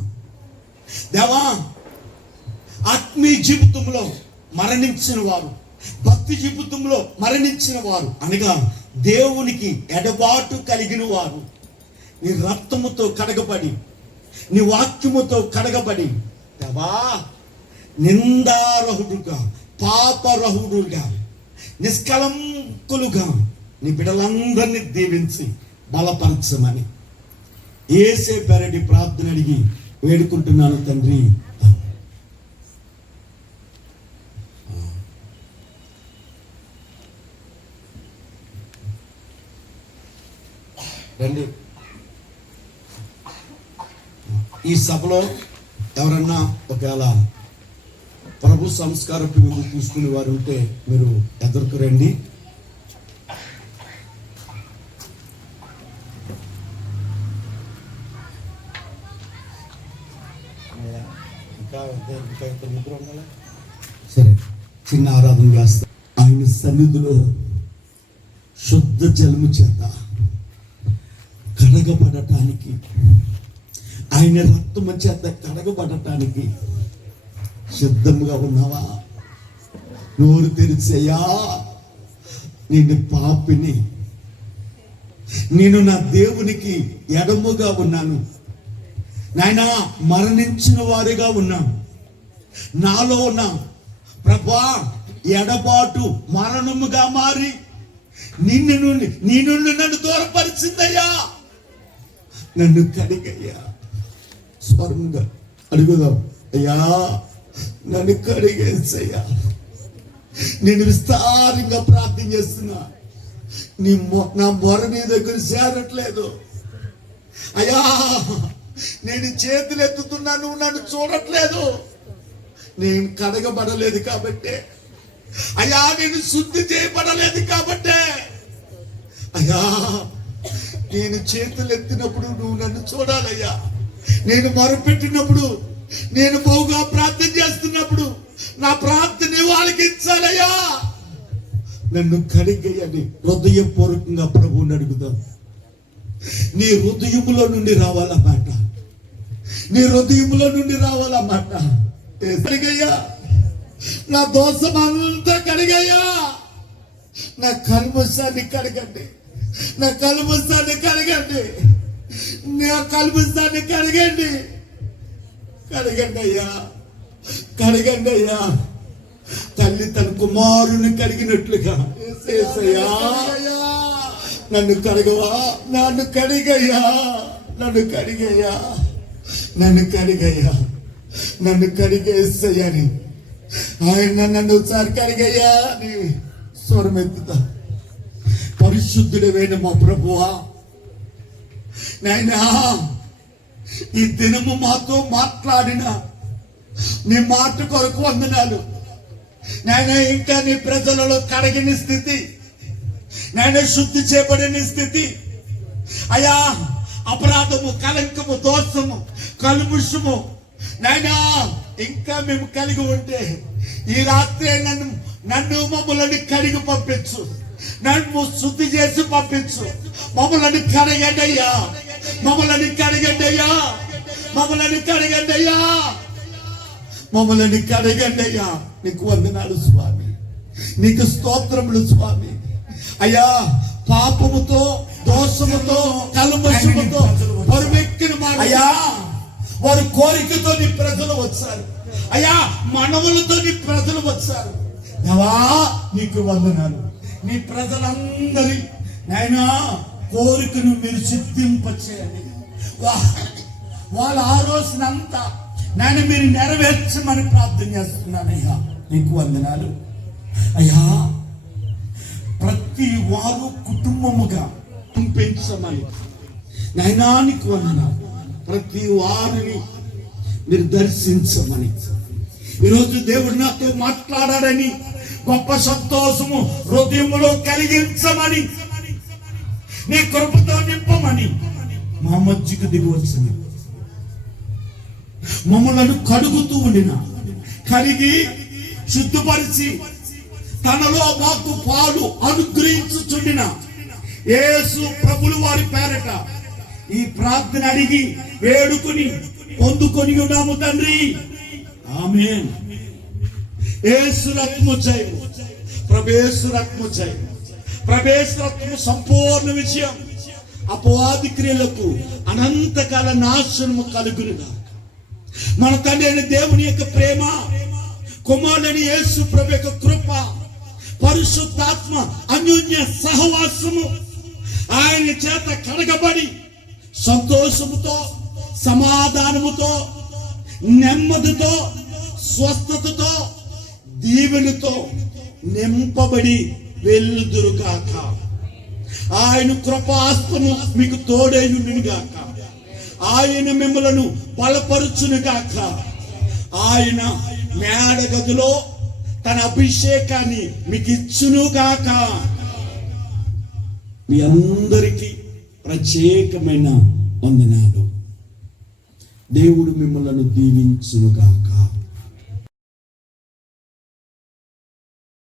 దేవా ఆత్మీయ జీవితంలో మరణించిన వారు, భక్తి జీవితంలో మరణించిన వారు అనగా దేవునికి ఎడబాటు కలిగిన వారు నీ రక్తముతో కడగబడి, నీ వాక్యముతో కడగబడి దేవా నిందారహుడుగా, పాపరహుడుగా, నిష్కలంకులుగా నీ బిడ్డలందరినీ దీవించి బలపరచమని యేసే పేరటి ప్రార్థన అడిగి వేడుకుంటున్నాను తండ్రి. రండి. ఈ సభలో ఎవరన్నా ఒకవేళ ప్రభు సంస్కారపు విందు తీసుకునే వారు ఉంటే మీరు ఎదురుకు రండి. సరే, చిన్న ఆరాధన చేస్తా. ఆయన సన్నిధిలో శుద్ధ జలము చేత కడగబడటానికి, ఆయన రక్తము చేత కడగబడటానికి సిద్ధంగా ఉన్నావా? నోరు తెరిచేయా, నేను పాపిని, నేను నా దేవునికి ఎడముగా ఉన్నాను నాయనా, మరణించిన వారిగా ఉన్నాను. నాలో ఉన్న ప్రభా ఎడబాటు మరణముగా మారి నీ నుండి నన్ను దూరపరిచిందయ్యా. నన్ను కడిగయ్యా. స్వరంగా అడుగుదాం. అయ్యా నన్ను కడిగేసయ్యా. నేను విస్తారంగా ప్రార్థన చేస్తున్నా, నా మొర నీ దగ్గర చేరట్లేదు అయ్యా. నేను చేతులు ఎత్తుతున్నా, నువ్వు నన్ను చూడట్లేదు. నేను కడగబడలేదు కాబట్టే అయ్యా, నేను శుద్ధి చేయబడలేదు కాబట్టే అయ్యా. నేను చేతులు ఎత్తినప్పుడు నువ్వు నన్ను చూడాలయ్యా. నేను మొరపెట్టినప్పుడు, నేను బహుగా ప్రార్థన చేస్తున్నప్పుడు నా ప్రార్థన ఆలకించాలయ్యా. నన్ను కడిగయ్యని హృదయపూర్వకంగా ప్రభువుని అడుగుదాం. నీ హృదయములో నుండి రావాలన్నమాట, నీ హృదయములో నుండి రావాలన్నమాట. కడిగయ్యా, నా దోషం అంతా కడిగయ్యా. నా కల్మషాన్ని కడగండి, నా కల్మషాన్ని కడగండి, నా కల్మషాన్ని కడగండి. కడగండి అయ్యా, కడగండి అయ్యా. తల్లి తన కుమారుని కడిగినట్లుగా యేసయ్యా నన్ను కడగవా, నన్ను కడిగయ్యా, నన్ను కడిగయ్యా, నన్ను కడిగయ్యా, నన్ను కడిగేసయ్యాని ఆయన నన్ను ఒకసారి కడిగయ్యా అని స్వరమెత్తుతా. పరిశుద్ధుడైన మా ప్రభువా నాయనా, ఈ దినము మాతో మాట్లాడిన నీ మాట కొరకు వందనాలు. నాయన ఇంకా నీ ప్రజలలో కడగిన స్థితి, నాయన శుద్ధి చేయబడిన స్థితి అయ్యా, అపరాధము, కలంకము, దోషము, కల్ముషము నాయనా ఇంకా మేము కలిగి ఉంటే ఈ రాత్రి నన్ను మమ్మల్ని కడిగి పంపించు, నన్ను శుద్ధి చేసి పంపించు. మమ్మల్ని కడగండి అయ్యా, మమ్మల్ని కడగండి అయ్యా, మమ్మల్ని కడగండి అయ్యా, మమ్మల్ని కడగండి అయ్యా. నీకు వందనాలు స్వామి, నీకు స్తోత్రములు స్వామి. అయ్యా, పాపముతో, దోషముతో, కల్మషముతో పరువెక్కిన అయ్యా, వారి కోరికతో నీ ప్రజలు వచ్చారు అయ్యా, మనవులతో నీ ప్రజలు వచ్చారు. దేవా నీకు వందనాలు. నీ ప్రజలందరి నాయనా కోరికను మీరు సిద్ధింపచేయండి. వాళ్ళ ఆలోచనంతా నాయన మీరు నెరవేర్చమని ప్రార్థన చేస్తున్నానయ్యా. నీకు వందనాలు అయ్యా. ప్రతి వారు కుటుంబముగా పెంచమని నాయనా నీకు వందనాలు. ప్రతి వారిని మీరు దర్శించమని, ఈరోజు దేవుడు నాతో మాట్లాడాడని గొప్ప సంతోషము హృదయములో కలిగించమని, నీ కృపతో నింపమని మా మధ్యకు దిగవచ్చుని మమ్మలను కడుగుతూ ఉండిన, కడిగి శుద్ధపరిచి తనలో మాకు పాలు అనుగ్రహించుచుండిన యేసు ప్రభులు వారి పేరట ఈ ప్రార్థన అడిగి వేడుకొని పొందుకొని ఉన్నాము తండ్రి. ఆమేన్. యేసు రక్తము జయము, ప్రభేసు రక్తము జయము, ప్రభేసు రక్తము సంపూర్ణ విజయం. అపవాది క్రియలకు అనంతకాల నాశనము కలుగునుగా. మన తండ్రి అయిన దేవుని యొక్క ప్రేమ, కుమారుని యేసు ప్రభు యొక్క కృప, పరిశుద్ధాత్మ అన్యోన్య సహవాసము ఆయన చేత కడగబడి సంతోషముతో, సమాధానముతో, నెమ్మదితో, స్వస్థతతో, దీవెనతో నింపబడి వెళ్ళుదురుగాక. ఆయన కృపాస్తము మీకు తోడైనుండును గాక. ఆయన మిమ్మలను బలపరుచును గాక. ఆయన మేడ గదిలో తన అభిషేకాన్ని మీకు ఇచ్చును గాక. మీ అందరికీ ప్రత్యేకమైన వందనాలు. దేవుడు మిమ్మలను దీవించును గాక.